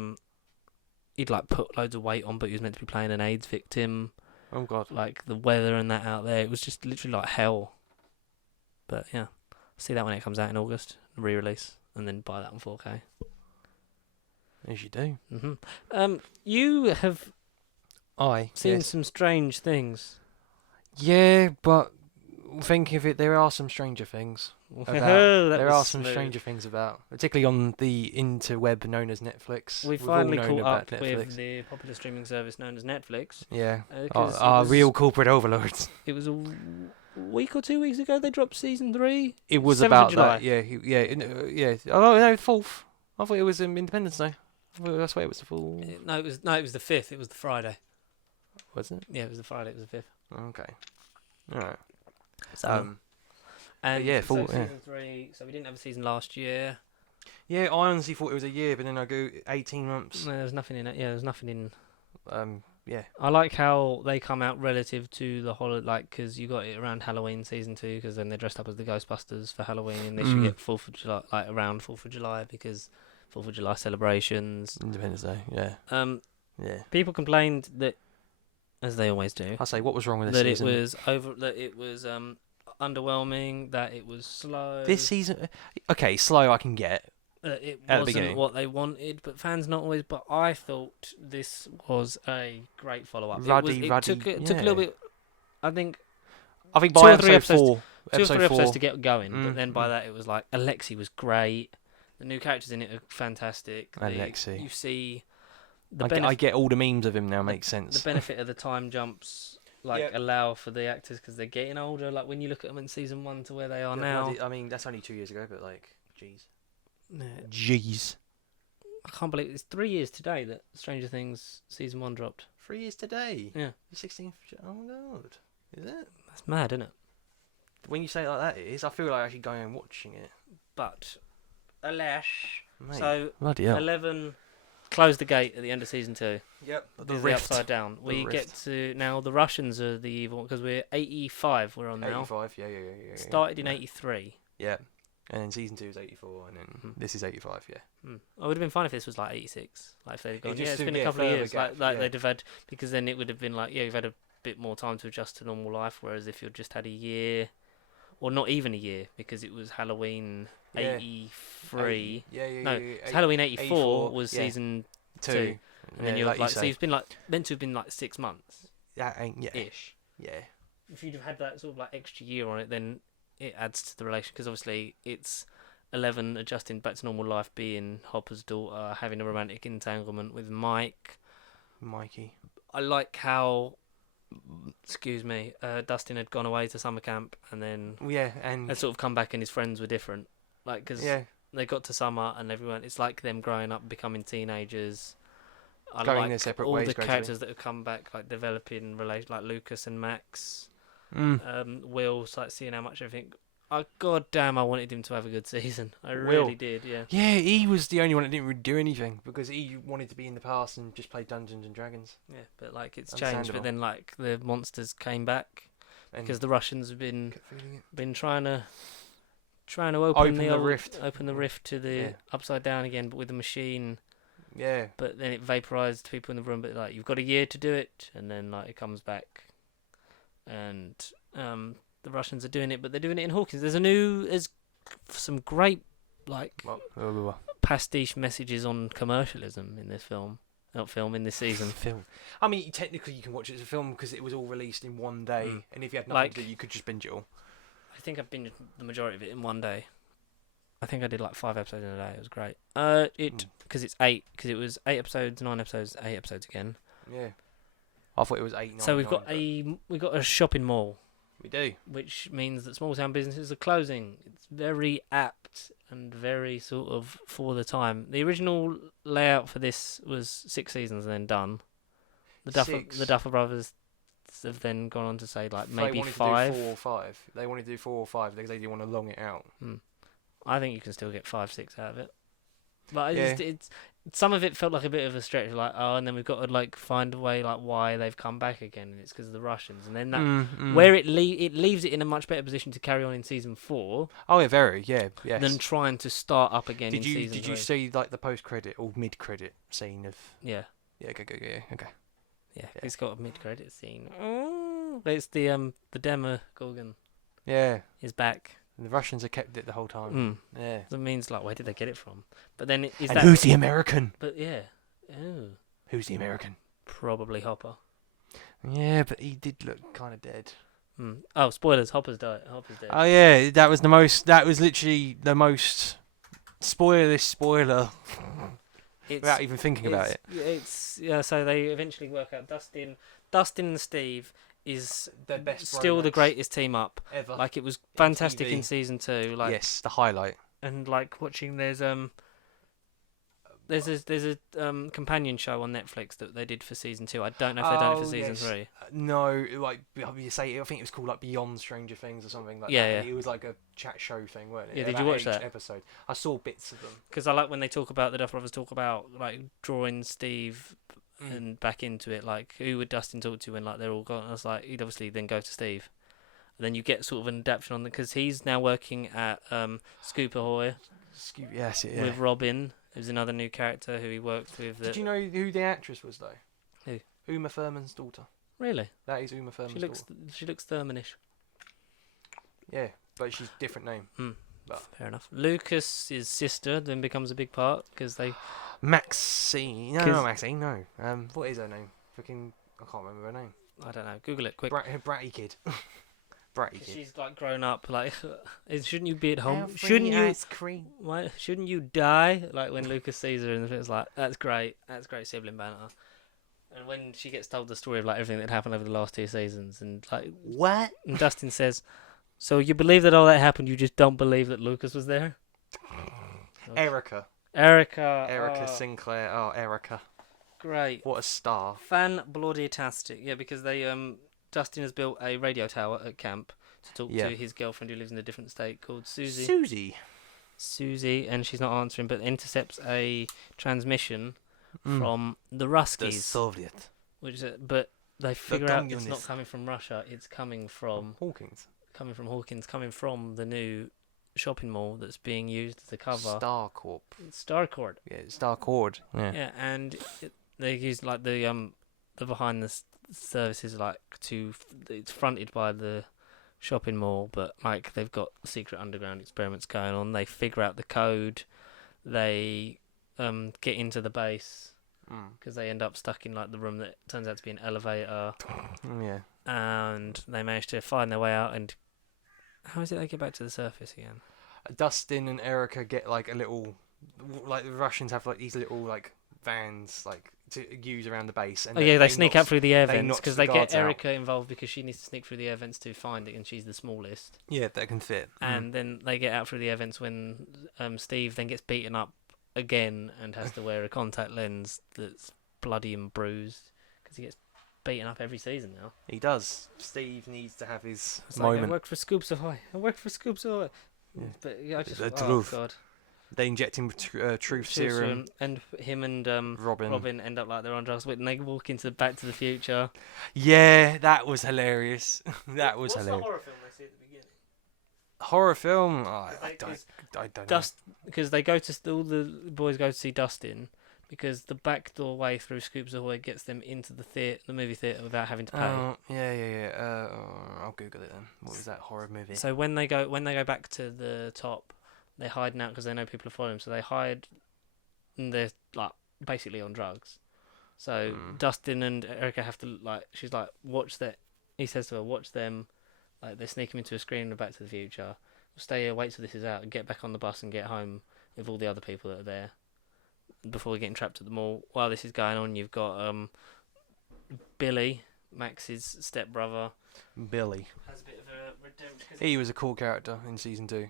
he'd like put loads of weight on, but he was meant to be playing an AIDS victim. Oh god! Like the weather and that out there, it was just literally like hell. But yeah, see that when it comes out in August, re-release, and then buy that on 4K. As you do. You have seen yes. some strange things. Yeah, but thinking of it, there are some stranger things. Stranger things about, particularly on the interweb known as Netflix. We finally caught up with the popular streaming service known as Netflix. Yeah, our real corporate overlords. It was a week or 2 weeks ago they dropped season 3. It was about that. Yeah. Oh no, 4th. I thought it was Independence Day. That's why it was the full. No, it was the 5th. It was the Friday. Was it? Yeah, it was the Friday. It was the 5th. Okay. All right. So. And season 3. So we didn't have a season last year. Yeah, I honestly thought it was a year, but then I go 18 months. No, there's nothing in it. Yeah, there's nothing in. Yeah. I like how they come out relative to the holiday, like because you got it around Halloween season 2, because then they're dressed up as the Ghostbusters for Halloween, and they should get 4th of July, like around 4th of July, because 4th of July celebrations. Independence Day. Yeah. Yeah. People complained that, as they always do. I say, what was wrong with this season? That it was underwhelming, that it was slow. This season, okay, slow I can get. It wasn't what they wanted, but fans not always. But I thought this was a great follow-up. It took a little bit. I think by 2 or 3 episode 2 or 3 episodes to get going, but then by that it was like Alexei was great. The new characters in it are fantastic. Alexei, you see. I get all the memes of him now. Makes sense. The benefit of the time jumps allow for the actors because they're getting older. Like when you look at them in season 1 to where they are now. I mean, that's only 2 years ago, but like, jeez. Jeez. I can't believe it's 3 years today that Stranger Things season 1 dropped. 3 years today? Yeah. The 16th. Oh my god. Is it? That's mad, isn't it? When you say it like that, it is. I feel like actually going and watching it. But, alas. Mate, so, bloody hell. 11 closed the gate at the end of season 2. Yep. The rift. Upside down. We get to now. The Russians are the evil because we're 85. We're on now. 85. Yeah. Started in 83. Yeah. And then season 2 is 84, and then this is 85. Yeah. It would have been fine if this was like 86. Like if they'd gone, it's been a a couple of years. Gap, they'd have had, because then it would have been like, you've had a bit more time to adjust to normal life. Whereas if you'd just had a year, or not even a year, because it was Halloween 83. It's Halloween 84 was season 2. And then you're like so it's been like meant to have been like 6 months. Ish. Yeah. If you'd have had that sort of like extra year on it, then it adds to the relation, because obviously it's 11 adjusting back to normal life, being Hopper's daughter, having a romantic entanglement with Mikey. I like how, Dustin had gone away to summer camp, and then and had sort of come back, and his friends were different. Like, because they got to summer and everyone, it's like them growing up, becoming teenagers. I going like their separate all ways the gradually. characters that have come back, like developing relation, like Lucas and Max. Will, like seeing how much everything. God damn, I wanted him to have a good season. I really did, yeah. Yeah, he was the only one that didn't really do anything because he wanted to be in the past and just play Dungeons and Dragons. Yeah, but like it's changed. But then like the monsters came back because the Russians have been trying to open the rift to the upside down again, but with the machine. Yeah. But then it vaporized people in the room. But like you've got a year to do it, and then like it comes back. And the Russians are doing it, but they're doing it in Hawkins. There's some great like pastiche messages on commercialism in this film. Not film in this season. Film. I mean, technically you can watch it as a film because it was all released in one day, and if you had nothing to do, you could just binge it all. I think I've binged the majority of it in one day. I think I did like 5 episodes in a day. It was great. Because it's 8. Because it was 8 episodes, 9 episodes, 8 episodes again. Yeah. I thought it was 8, 9. So we've got a shopping mall. We do. Which means that small town businesses are closing. It's very apt and very sort of for the time. The original layout for this was 6 seasons and then done. The Duffer Brothers have then gone on to say like maybe 5. To do 4 or 5. They wanted to do 4 or 5 because they didn't want to long it out. I think you can still get 5, 6 out of it. But it's some of it felt like a bit of a stretch, like and then we've got to like find a way like why they've come back again, and it's because of the Russians, and then that where it leaves it in a much better position to carry on in season 4. Oh yeah, very yes. Than trying to start up again in season 3. Did you see like the post credit or mid credit scene of? Yeah. Yeah. Okay. Yeah, it's got a mid credit scene. Oh, it's the Demogorgon. Yeah. Is back. And the Russians have kept it the whole time. Yeah. That means like where did they get it from? But then who's the American? But yeah. Oh. Who's the American? Probably Hopper. Yeah, but he did look kind of dead. Oh, spoilers! Hopper's dead. Oh yeah, that was literally the most spoiler. Without even thinking about it. So they eventually work out Dustin and Steve is the best still the greatest team up ever. Like it was fantastic in season 2. Like yes, the highlight. And like watching there's a companion show on Netflix that they did for season 2. I don't know if they've done it for season 3. No, like you say, I think it was called like Beyond Stranger Things or something like that. Yeah. It was like a chat show thing, weren't it? Yeah, did you watch that episode? I saw bits of them. Because I like when they talk about the Duff Brothers talk about like drawing Steve and back into it. Like who would Dustin talk to when like they're all gone? I was like, he'd obviously then go to Steve. And then you get sort of an adaptation on them because he's now working at Scoop Ahoy. Yes, yeah. With Robin. There's another new character who he works with. Did you know who the actress was though? Who? Uma Thurman's daughter. Really? That is Uma Thurman's daughter. She looks Thurmanish. Yeah, but she's a different name. But. Fair enough. Lucas's sister then becomes a big part because they. Maxine. No, Maxine. No. What is her name? Freaking, I can't remember her name. I don't know. Google it quick. Bratty kid. Bratty kid. She's like grown up. Like, shouldn't you be at home? Shouldn't you? Ice cream. Why shouldn't you die? Like when Lucas sees her and it's like, that's great. That's great sibling banter. And when she gets told the story of like everything that happened over the last 2 seasons, and like what? And Dustin says, "So you believe that all that happened? You just don't believe that Lucas was there?" Erica Sinclair. Oh, Erica. Great. What a star. Fan-bloody-tastic. Yeah, because they Dustin has built a radio tower at camp to talk to his girlfriend who lives in a different state called Susie. Susie, and she's not answering, but intercepts a transmission from the Ruskies. The Soviet. But they figure out it's not coming from Russia. It's coming from Hawkins. Coming from the new shopping mall that's being used as a cover. Starcorp. Yeah, Starcord. Yeah, and they use like the behind the services it's fronted by the shopping mall, but like they've got secret underground experiments going on. They figure out the code. They get into the base because they end up stuck in like the room that turns out to be an elevator. Yeah. And they manage to find their way out. And how is it they get back to the surface again? Dustin and Erica get like a little, like the Russians have like these little like vans like to use around the base. And they sneak out through the air vents because they get Erica out. Involved because she needs to sneak through the air vents to find it, and she's the smallest. Yeah, that can fit. And then they get out through the air vents when Steve then gets beaten up again and has to wear a contact lens that's bloody and bruised because he gets beaten up every season now. He does. Steve needs to have his Like, moment. I work for Scoops Ahoy. Yeah. But I just God. They inject him with truth serum, and him and Robin end up like they're on drugs, and they walk into Back to the Future. Yeah, that was hilarious. What's the horror film they see at the beginning? Horror film? Oh, I don't know. Because they go to all the boys go to see Dustin because the back doorway through Scoops Ahoy gets them into the movie theater without having to pay. Yeah. I'll Google it then. What was that horror movie? So when they go back to the top, they're hiding out because they know people are following them. So they hide, and they're like basically on drugs. So Dustin and Erica have to she's like, watch that. He says to her, watch them. Like they're sneaking into a screen of Back to the Future. Stay here, wait till this is out, and get back on the bus and get home with all the other people that are there before we're getting trapped at the mall. While this is going on, you've got Billy, Max's stepbrother. Billy has a bit of a redemption. He was a cool character in season 2.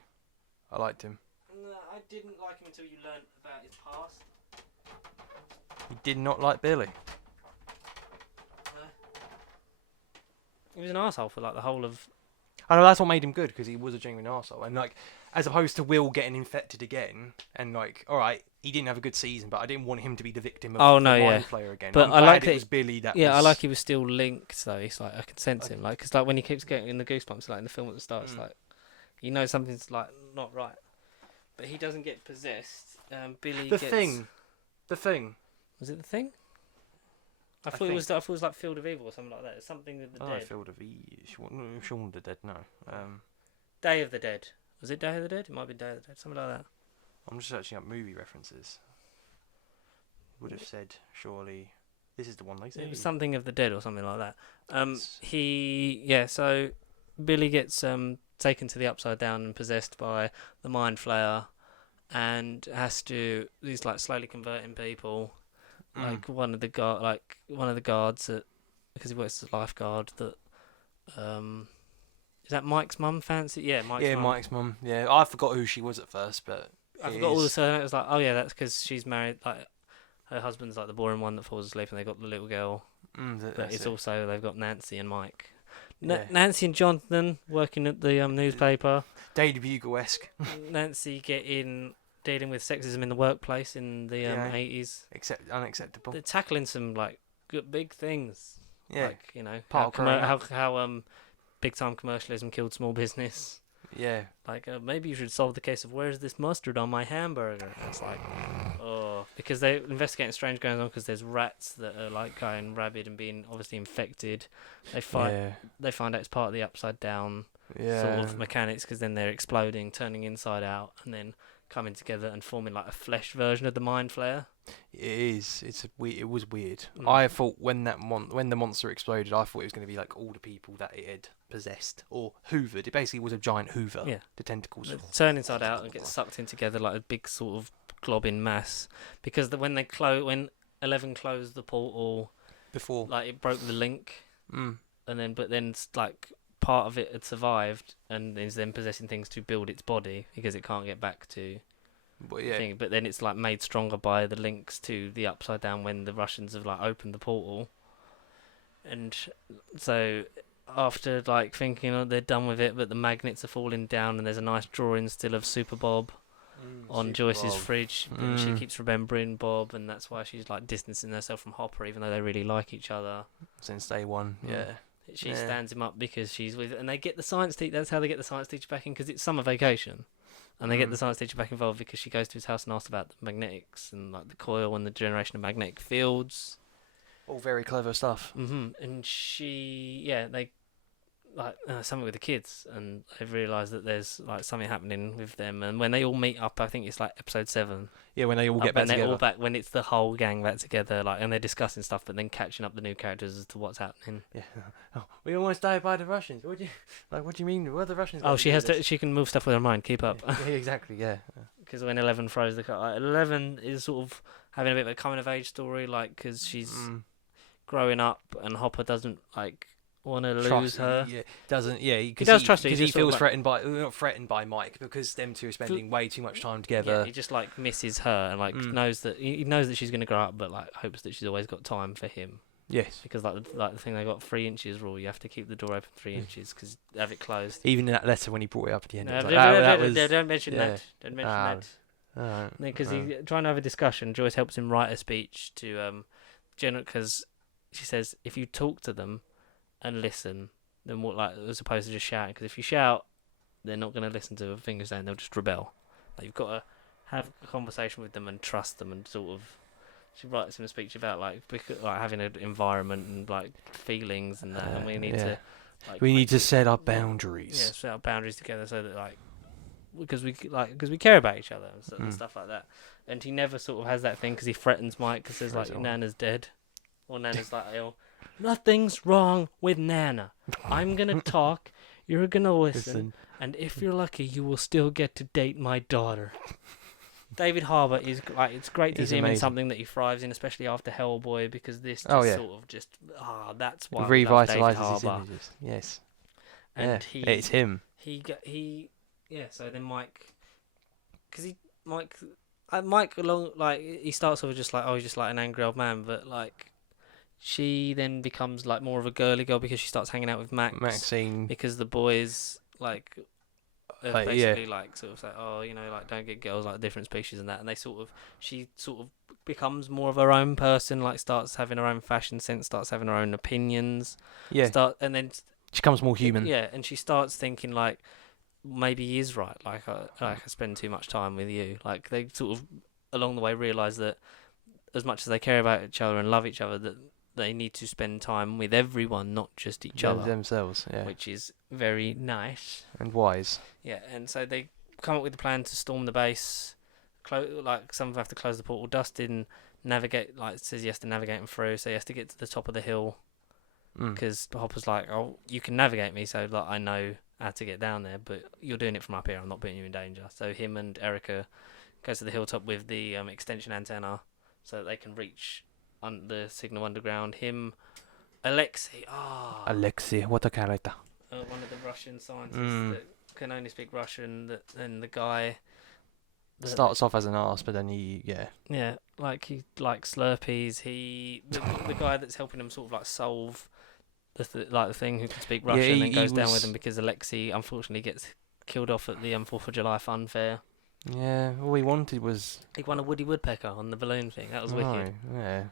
I liked him. No, I didn't like him until you learnt about his past. You did not like Billy? No. He was an arsehole for like the whole of... I know, that's what made him good, because he was a genuine arsehole. And like, as opposed to Will getting infected again, and like, alright, he didn't have a good season, but I didn't want him to be the victim of the mind player again. But I like it was Billy that I like he was still linked though. It's like I can sense him, like, because like when he keeps getting in the goosebumps, like in the film at the start, it's like you know something's like not right. But he doesn't get possessed. Billy gets... The Thing. Was it The Thing? I thought it was like Field of Evil or something like that. It's something with the dead. Field of Evil. Shaun of the Dead, no. Day of the Dead. Was it Day of the Dead? It might be Day of the Dead. Something like that. I'm just searching up movie references. Would have said, surely, this is the one they said. It was something of the dead or something like that. So Billy gets taken to the Upside Down and possessed by the Mind Flayer, and he's like slowly converting people. Like one of the guards that, because he works as a lifeguard, that is that Mike's mum? Fancy? Yeah, Mike's mum. Yeah, I forgot who she was at first, but I forgot all the surnames. It was like, oh yeah, that's because she's married. Like her husband's like the boring one that falls asleep, and they got the little girl. But it's also they've got Nancy and Mike. Nancy and Jonathan working at the newspaper. Daily Bugle-esque. Nancy dealing with sexism in the workplace in the 80s. Unacceptable. They're tackling some like good big things. Yeah. Like, you know, how big time commercialism killed small business. Yeah. Like maybe you should solve the case of where's this mustard on my hamburger. And it's like, because they're investigating strange goings on because there's rats that are like going rabid and being obviously infected. They find out it's part of the Upside Down sort of mechanics, because then they're exploding, turning inside out, and then coming together and forming like a flesh version of the Mind Flayer. It is. It was weird. I thought when the monster exploded, I thought it was going to be like all the people that it had possessed or hoovered. It basically was a giant hoover. Yeah. The tentacles turn inside out and get sucked in together like a big sort of globbing mass. Because when 11 closed the portal before, like it broke the link, and then like part of it had survived and is then possessing things to build its body because it can't get back to thing. But then it's like made stronger by the links to the Upside Down when the Russians have like opened the portal. And so after like thinking they're done with it, but the magnets are falling down and there's a nice drawing still of Super Bob on Joyce's fridge, and she keeps remembering Bob, and that's why she's like distancing herself from Hopper even though they really like each other since day one. She stands him up because she's with, and they get the science teacher. That's how they get the science teacher back in, because it's summer vacation, and they get the science teacher back involved because she goes to his house and asks about the magnetics and like the coil and the generation of magnetic fields. All very clever stuff. And they like something with the kids, and they've realised that there's like something happening with them. And when they all meet up, I think it's like episode 7. Yeah, when they all get back together. They're all back, when it's the whole gang back together, like, and they're discussing stuff, but then catching up the new characters as to what's happening. Yeah. Oh, we almost died by the Russians. What do you mean? What are the Russians? She can move stuff with her mind. Keep up. Yeah, exactly. Yeah. Because when 11 throws the car, 11 is sort of having a bit of a coming of age story, like, because she's growing up, and Hopper doesn't like want to lose her. Yeah, doesn't. Yeah, he does trust her. Because he feels threatened by, not threatened by Mike, because them two are spending way too much time together. Yeah, he just like misses her, and like knows that she's going to grow up, but like hopes that she's always got time for him. Yes. Because like the thing, they got 3 inches rule. You have to keep the door open 3 inches because have it closed. Even in that letter when he brought it up at the end. Don't mention that. Don't mention that. Because he's trying to have a discussion. Joyce helps him write a speech to Jenna, because she says if you talk to them and listen, then what, like, as opposed to just shouting, because if you shout, they're not going to listen to a thing you're saying. They'll just rebel. Like, you've got to have a conversation with them and trust them, and sort of. She writes him a speech about like having an environment and like feelings and that, and we need to. Like, we need to set up boundaries. Yeah, set up boundaries together so that like because we care about each other and stuff like that. And he never sort of has that thing because he threatens Mike because says like Nana's dead. Or Nana's like, oh, nothing's wrong with Nana. I'm gonna talk, you're gonna listen, and if you're lucky, you will still get to date my daughter. David Harbour is like, it's great to see him in something that he thrives in, especially after Hellboy, because this just sort of just that's why we love David Harbour. His images. Yes, and it's him. So then Mike, because Mike along like he starts off just like, oh, he's just like an angry old man, but like she then becomes like more of a girly girl because she starts hanging out with Maxine, because the boys like basically like sort of say, oh, you know, like don't get girls like different species and that, and she sort of becomes more of her own person, like starts having her own fashion sense, starts having her own opinions, and then she becomes more human. And she starts thinking like, maybe he is right, like I spend too much time with you. Like they sort of along the way realise that as much as they care about each other and love each other, that they need to spend time with everyone, not just each other themselves, which is very nice and wise. And so they come up with the plan to storm the base. Like some of them have to close the portal. Dustin says he has to navigate him through, so he has to get to the top of the hill because Hopper's like, oh, you can navigate me, so like I know how to get down there, but you're doing it from up here, I'm not putting you in danger. So him and Erica goes to the hilltop with the extension antenna so that they can reach the signal underground. Alexei, what a character. one of the Russian scientists that can only speak Russian, and the guy starts off as an arse, but then he like he likes Slurpees. The guy that's helping him sort of like solve the thing, who can speak Russian, and goes down with him because Alexei unfortunately gets killed off at the 4th of July fun fair. Yeah, all he wanted was he won a Woody Woodpecker on the balloon thing. That was wicked. Yeah.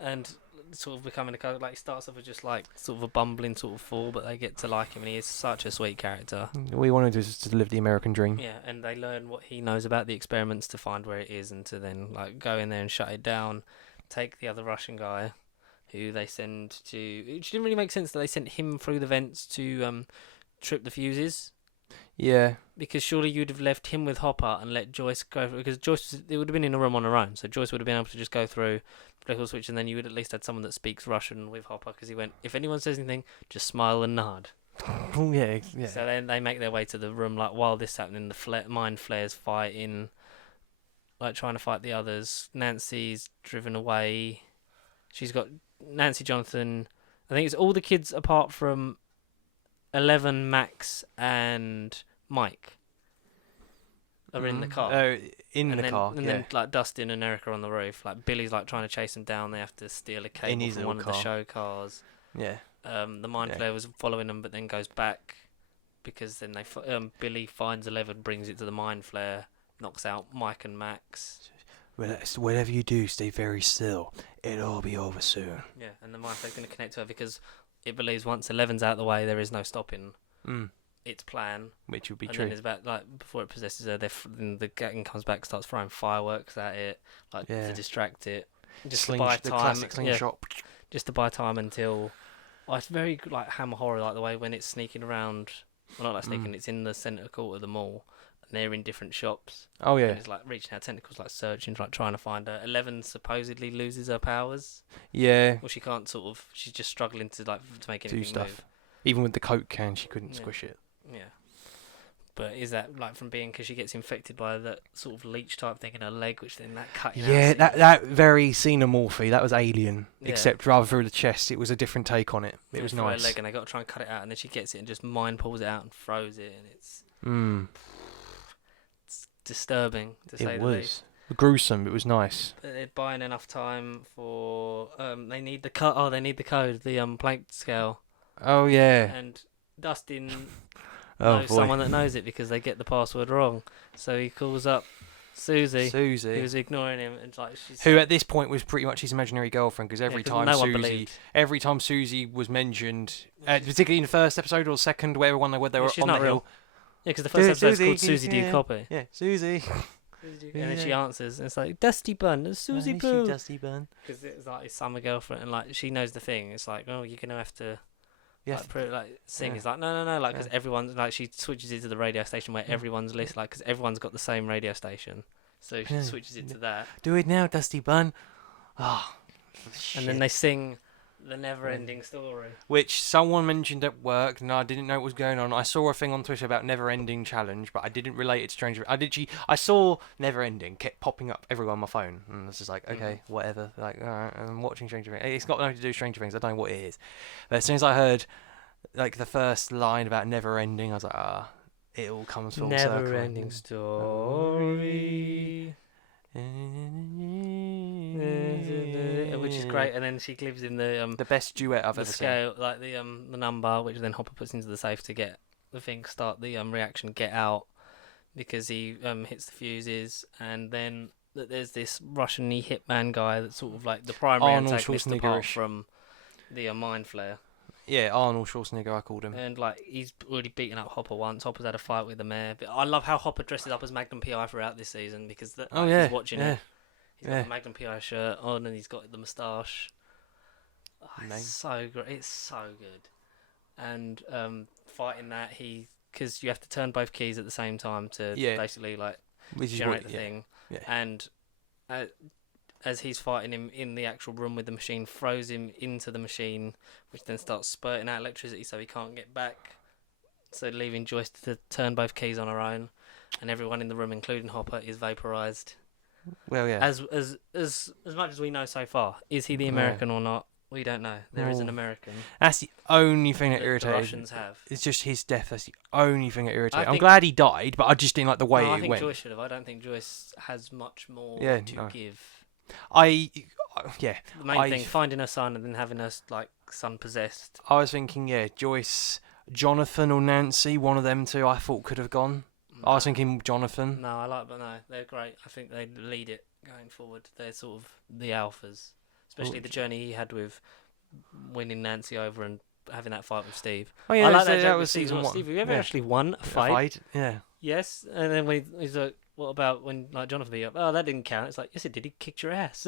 And sort of becoming he starts off as just like sort of a bumbling sort of fool, but they get to like him, and he is such a sweet character. All he wanted was to live the American dream. Yeah, and they learn what he knows about the experiments to find where it is, and to then like go in there and shut it down. Take the other Russian guy, who they send to. It didn't really make sense that they sent him through the vents to trip the fuses. Yeah. Because surely you'd have left him with Hopper and let Joyce go through, because Joyce would have been in a room on her own, so Joyce would have been able to just go through, flick the switch, and then you would at least had someone that speaks Russian with Hopper, because he went, if anyone says anything, just smile and nod. Oh yeah. So then they make their way to the room, like while this is happening, the mind flares fighting, like trying to fight the others. Nancy's driven away. She's got Nancy, Jonathan. I think it's all the kids apart from 11, Max, and Mike are in the car. Oh, the car. And then like Dustin and Erica on the roof. Like Billy's like trying to chase them down. They have to steal a cable from one of the show cars. Yeah. The mind flare was following them, but then goes back because then Billy finds 11, brings it to the mind flare, knocks out Mike and Max. Well, whatever you do, stay very still. It'll all be over soon. Yeah, and the mind flare's going to connect to her because it believes once 11's out of the way, there is no stopping its plan. Which would be and true. And then it's about, like, before it possesses her, the gang comes back, starts throwing fireworks at it, to distract it. Just to buy time. The classic slingshot. Just to buy time until... Well, it's very, like, Hammer Horror, like, the way when it's sneaking around... Well, not like sneaking, it's in the centre court of the mall. And they're in different shops. Oh, yeah. And it's, like, reaching out tentacles, like, searching, like, trying to find her. 11 supposedly loses her powers. Yeah. Well, she can't sort of... She's just struggling to, like, to make anything do stuff. Move. Even with the Coke can, she couldn't squish it. Yeah. But is that, like, from being... Because she gets infected by that sort of leech type thing in her leg, which then that cut... Yeah, that very xenomorphy, that was Alien. Yeah. Except rather through the chest, it was a different take on it. It was nice. Her leg, and they got to try and cut it out, and then she gets it and just mind pulls it out and throws it, and it's... It's disturbing, to say the least. It was gruesome, but it was nice. They're buying enough time for... they need the code, the Planck scale. Oh, yeah. And Dustin... knows someone that knows it because they get the password wrong. So he calls up Susie. Who was ignoring him, and like who at this point was pretty much his imaginary girlfriend, because every time Susie was mentioned, particularly in the first episode or second, where everyone they were on the hill. Yeah, because the first episode is called Susie, Do You Copy? Yeah, Susie. And then she answers, and it's like, Dusty Bun, it's Susie Boo. Dusty Bun. Because it's like his summer girlfriend, and like she knows the thing. It's like, oh, you're going to have to... sing. It's like no, like because everyone's like, she switches it to the radio station where everyone's listening, like because everyone's got the same radio station, so she switches it to that. Do it now, Dusty Bun. And then they sing the never-ending story, which someone mentioned at work, and I didn't know what was going on. I saw a thing on Twitter about never-ending challenge, but I didn't relate it to Stranger Things. I saw never-ending kept popping up everywhere on my phone, and I was just like, okay, whatever. Like, all right, I'm watching Stranger Things. It's got nothing to do with Stranger Things. I don't know what it is. But as soon as I heard like the first line about never-ending, I was like, it all comes full circle. Never-ending story. Which is great, and then she gives him the best duet I've ever seen. Like the number, which then Hopper puts into the safe to get the thing start the reaction get out, because he hits the fuses, and then there's this Russian-y hitman guy that's sort of like the primary antagonist apart from the mind flare. Yeah, Arnold Schwarzenegger, I called him. And like he's already beaten up Hopper once. Hopper's had a fight with the mayor. But I love how Hopper dresses up as Magnum PI throughout this season, because he's watching it. He's got a Magnum PI shirt on, and he's got the moustache. It's so great. It's so good. And fighting that, because you have to turn both keys at the same time to basically like generate the thing. Yeah. And as he's fighting him in the actual room with the machine, throws him into the machine, which then starts spurting out electricity so he can't get back. So leaving Joyce to turn both keys on her own, and everyone in the room, including Hopper, is vaporized. Well, yeah. As much as we know so far, is he the American or not? We don't know. There is an American. That's the only thing that irritated. The Russians have. It's just his death. That's the only thing that irritated. I'm glad he died, but I just didn't like the way it went. I think Joyce should have. I don't think Joyce has much more to give. The main thing, finding her son and then having her like son possessed. I was thinking, Joyce, Jonathan or Nancy, one of them two, I thought could have gone. No. I was thinking Jonathan. No, they're great. I think they lead it going forward. They're sort of the alphas, especially the journey he had with winning Nancy over and having that fight with Steve. Oh yeah, I like that was season 1. Steve, have you ever actually won a fight? Yeah. Yes, and then when he's like, what about when like Jonathan beat up? Oh, that didn't count. It's like, yes, it did. He kicked your ass.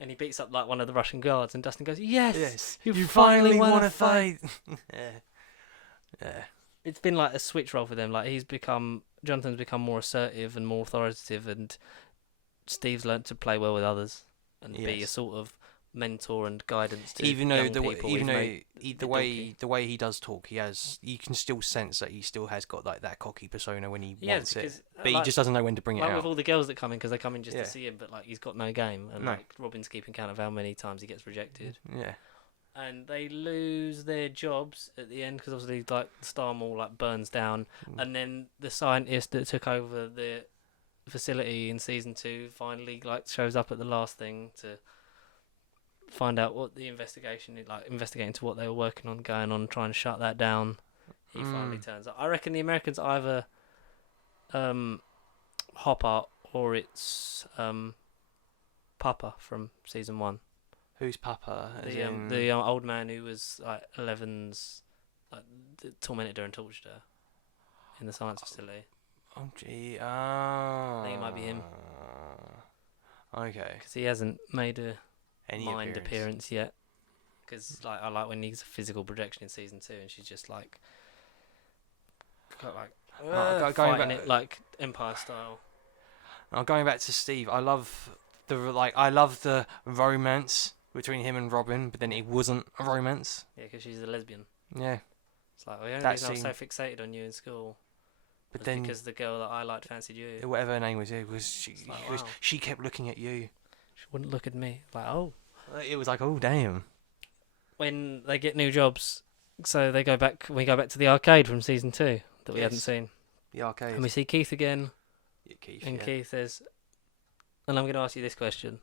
And he beats up like one of the Russian guards, and Dustin goes, yes, you finally won a fight. Yeah. It's been like a switch role for them. Like Jonathan's become more assertive and more authoritative, and Steve's learnt to play well with others and be a sort of mentor and guidance to the way he does talk, you can still sense that he still has got like that cocky persona when he wants it, but he just doesn't know when to bring it out. With all the girls that come in, because they come in just to see him, but like he's got no game, and like Robin's keeping count of how many times he gets rejected. Yeah. And they lose their jobs at the end, because obviously like the Star Mall like burns down, and then the scientist that took over the facility in season 2 finally like shows up at the last thing to find out what the investigation is, like investigating to what they were working on, going on, trying to shut that down. He finally turns up. I reckon the Americans either Hopper or it's Papa from season 1. Who's Papa? The old man who was like 11's tormented her and tortured her in the science facility. Oh gee, I think it might be him. Okay. Because he hasn't made any mind appearance yet. Because like I like when he's a physical projection in season 2, and she's just like fighting it like Empire style. Going back to Steve, I love the romance between him and Robin, but then it wasn't a romance. Yeah, because she's a lesbian. Yeah. It's like, the only reason I was so fixated on you in school. But then because the girl that I liked fancied you. Whatever her name was, she kept looking at you. She wouldn't look at me. Like, oh. It was like, oh damn. When they get new jobs, so we go back to the arcade from season 2 that we hadn't seen. The arcade. And we see Keith again. Yeah, Keith. And Keith says, and I'm going to ask you this question.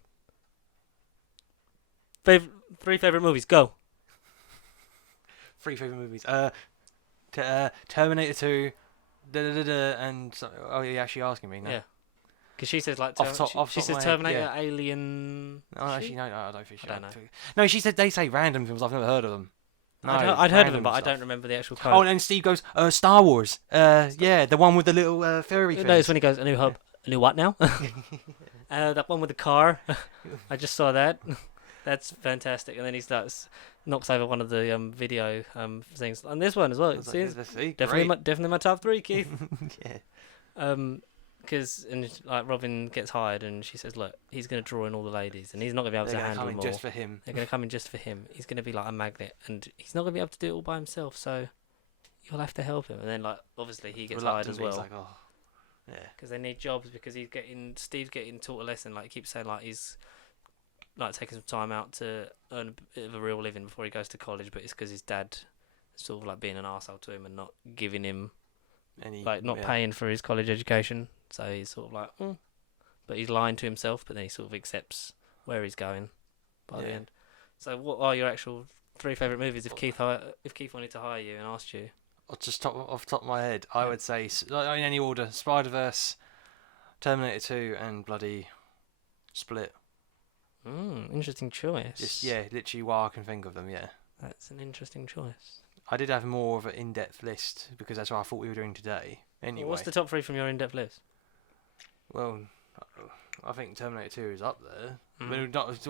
3 favourite movies, go. 3 favourite movies. Terminator 2. And you're actually asking me now. Yeah, because she says like she says Terminator, Alien. Oh, actually no, I don't think she. I don't know. No, she said they say random films. I've never heard of them. No, I'd heard of them, but I don't remember the actual code. Oh, and Steve goes, Star Wars. Yeah, the one with the little furry thing. No, it's when he goes, a new hub. A new what now? That one with the car. I just saw that. That's fantastic. And then he knocks over one of the video things, and this one as well. Definitely my top 3, Keith. Yeah. Because like Robin gets hired and she says, look, he's going to draw in all the ladies and he's not going to be able to handle them all. Just for him. They're going to come in just for him. He's going to be like a magnet and he's not going to be able to do it all by himself, so you'll have to help him. And then like obviously he gets hired as well. He's like, oh, yeah. Because they need jobs because Steve's getting taught a lesson. Like he keeps saying like he's like taking some time out to earn a bit of a real living before he goes to college, but it's because his dad is sort of like being an arsehole to him and not giving him paying for his college education. So he's sort of like, but he's lying to himself. But then he sort of accepts where he's going by the end. So, what are your actual 3 favourite movies? If Keith wanted to hire you and asked you, just off the top of my head, I would say in any order: Spider-Verse, Terminator 2, and bloody Split. Interesting choice. Just literally while I can think of them. Yeah, that's an interesting choice. I did have more of an in-depth list because that's what I thought we were doing today. Anyway, what's the top 3 from your in-depth list? Well, I think Terminator 2 is up there. But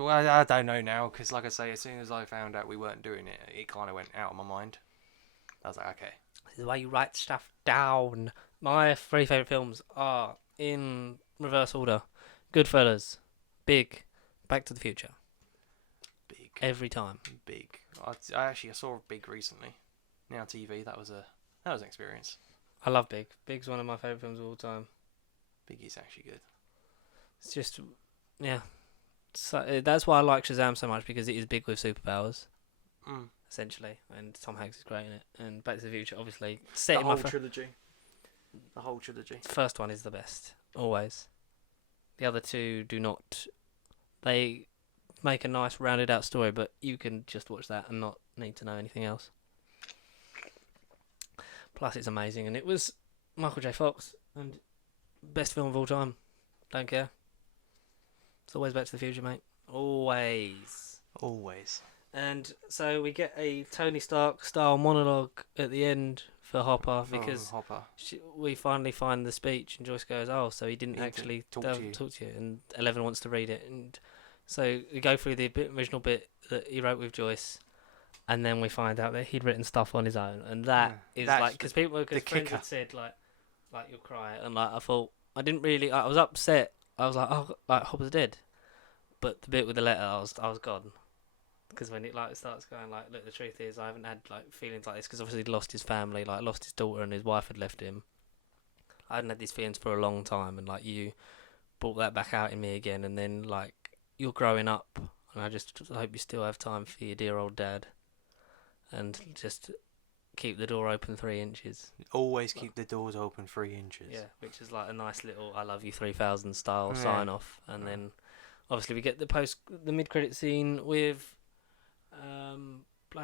I don't know now, because like I say, as soon as I found out we weren't doing it, it kind of went out of my mind. I was like, okay. This is why you write stuff down. My 3 favourite films are, in reverse order, Goodfellas, Big, Back to the Future. Big. Every time. Big. I saw Big recently. Now TV, that was an experience. I love Big. Big's one of my favourite films of all time. Biggie's actually good. It's just, so, that's why I like Shazam so much, because it is big with superpowers, essentially, and Tom Hanks is great in it. And Back to the Future, obviously, the whole trilogy. The whole trilogy. The first one is the best, always. The other 2 do not. They make a nice rounded out story, but you can just watch that and not need to know anything else. Plus, it's amazing, and it was Michael J. Fox, and best film of all time. Don't care. It's always Back to the Future, mate. Always. And so we get a Tony Stark style monologue at the end for Hopper, because we finally find the speech, and Joyce goes, "Oh, so he didn't actually talk to you," and Eleven wants to read it, and so we go through the original bit that he wrote with Joyce. And then we find out that he'd written stuff on his own, and that's like, because friends had said like you'll cry, and like I thought, I didn't really. I was upset. I was like, oh, like Hopper's dead. But the bit with the letter, I was gone. Because when it like starts going like, look, the truth is, I haven't had like feelings like this, because obviously he'd lost his family, like lost his daughter, and his wife had left him. I hadn't had these feelings for a long time, and like you brought that back out in me again, and then like you're growing up, and I just hope you still have time for your dear old dad, and just keep the door open 3 inches. Always keep the doors open 3 inches. Yeah, which is like a nice little "I love you 3000" style sign off, and then obviously we get the mid-credit scene with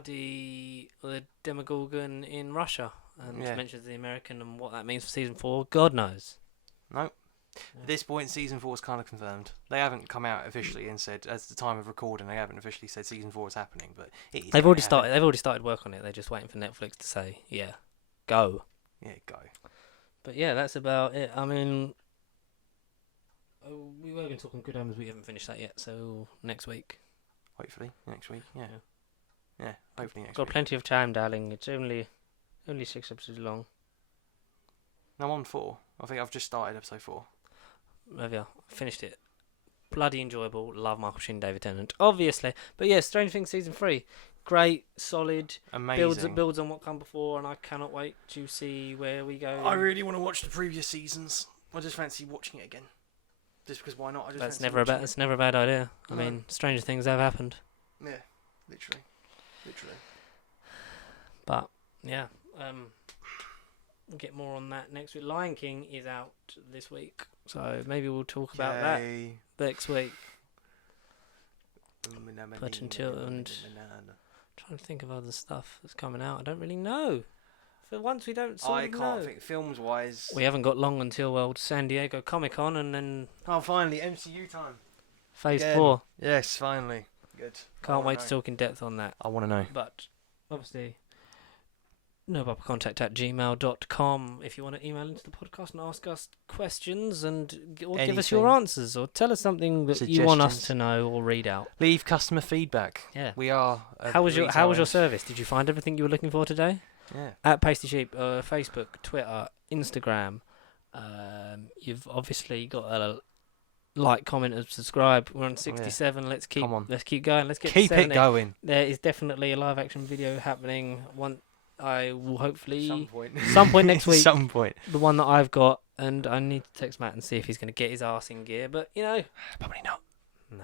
the Demogorgon in Russia, and mentions the American and what that means for season 4. God knows. No. At this point, season 4 is kind of confirmed. They haven't come out officially and said, at the time of recording, they haven't officially said season 4 is happening, but it is. They've already started work on it. They're just waiting for Netflix to say, go. Yeah, go. But yeah, that's about it. I mean, we were going to talk on Good Omens, we haven't finished that yet, so next week. Hopefully, next week, yeah. Yeah, hopefully next week. Got plenty of time, darling. It's only 6 episodes long. No, I'm on 4. I think I've just started episode 4. Maybe I finished it. Bloody enjoyable. Love Michael Sheen, David Tennant, obviously. But yeah, Stranger Things season 3, great, solid, amazing. Builds on what come before, and I cannot wait to see where we go. I really want to watch the previous seasons. I just fancy watching it again. Just because why not? That's never a bad idea. I mean, stranger things have happened. Yeah, literally. But yeah, we'll get more on that next week. Lion King is out this week, so maybe we'll talk about that next week. But trying to think of other stuff that's coming out. I don't really know. For once, we don't sort of know. I can't think films-wise. We haven't got long until San Diego Comic-Con, and then... Oh, finally, MCU time. Phase 4. Yes, finally. Good. Can't wait to talk in depth on that. I want to know. But, obviously, nobubcontact@gmail.com if you want to email into the podcast and ask us questions, or give us your answers, or tell us something that you want us to know or read out. Leave customer feedback. Yeah. We are... How was your service? Did you find everything you were looking for today? Yeah. At Pasty Sheep, Facebook, Twitter, Instagram, You've obviously got a like, comment, and subscribe. We're on 67. Yeah. Let's keep going. Let's get keep to 70. It going. There is definitely a live action video happening. I will hopefully some point next week. Some point. The one that I've got, and I need to text Matt and see if he's going to get his arse in gear. But probably not. No.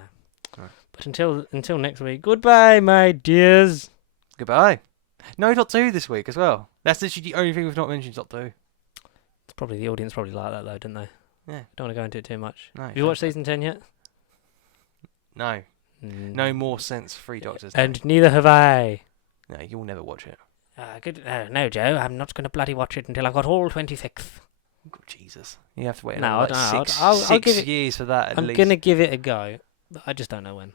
Right. But until next week. Goodbye, my dears. Goodbye. No Doctor Who this week as well. That's literally the only thing we've not mentioned. Doctor Who. It's probably the audience probably like that though, don't they? Yeah. Don't want to go into it too much. No. Have you watched season 10 yet? No. No more sense. 3 Doctors. And neither have I. No, you'll never watch it. Good. No, Joe. I'm not going to bloody watch it until I've got all 26. God, Jesus. You have to wait I'll give it, 6 years for that at least. I'm going to give it a go. I just don't know when.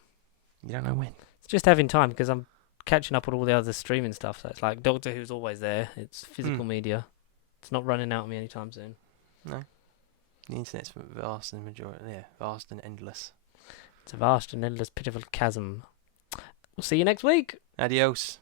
You don't know when? It's just having time because I'm catching up on all the other streaming stuff. So it's like Doctor Who's always there. It's physical media. It's not running out on me anytime soon. No. The internet's vast and endless. It's a vast and endless pitiful chasm. We'll see you next week. Adios.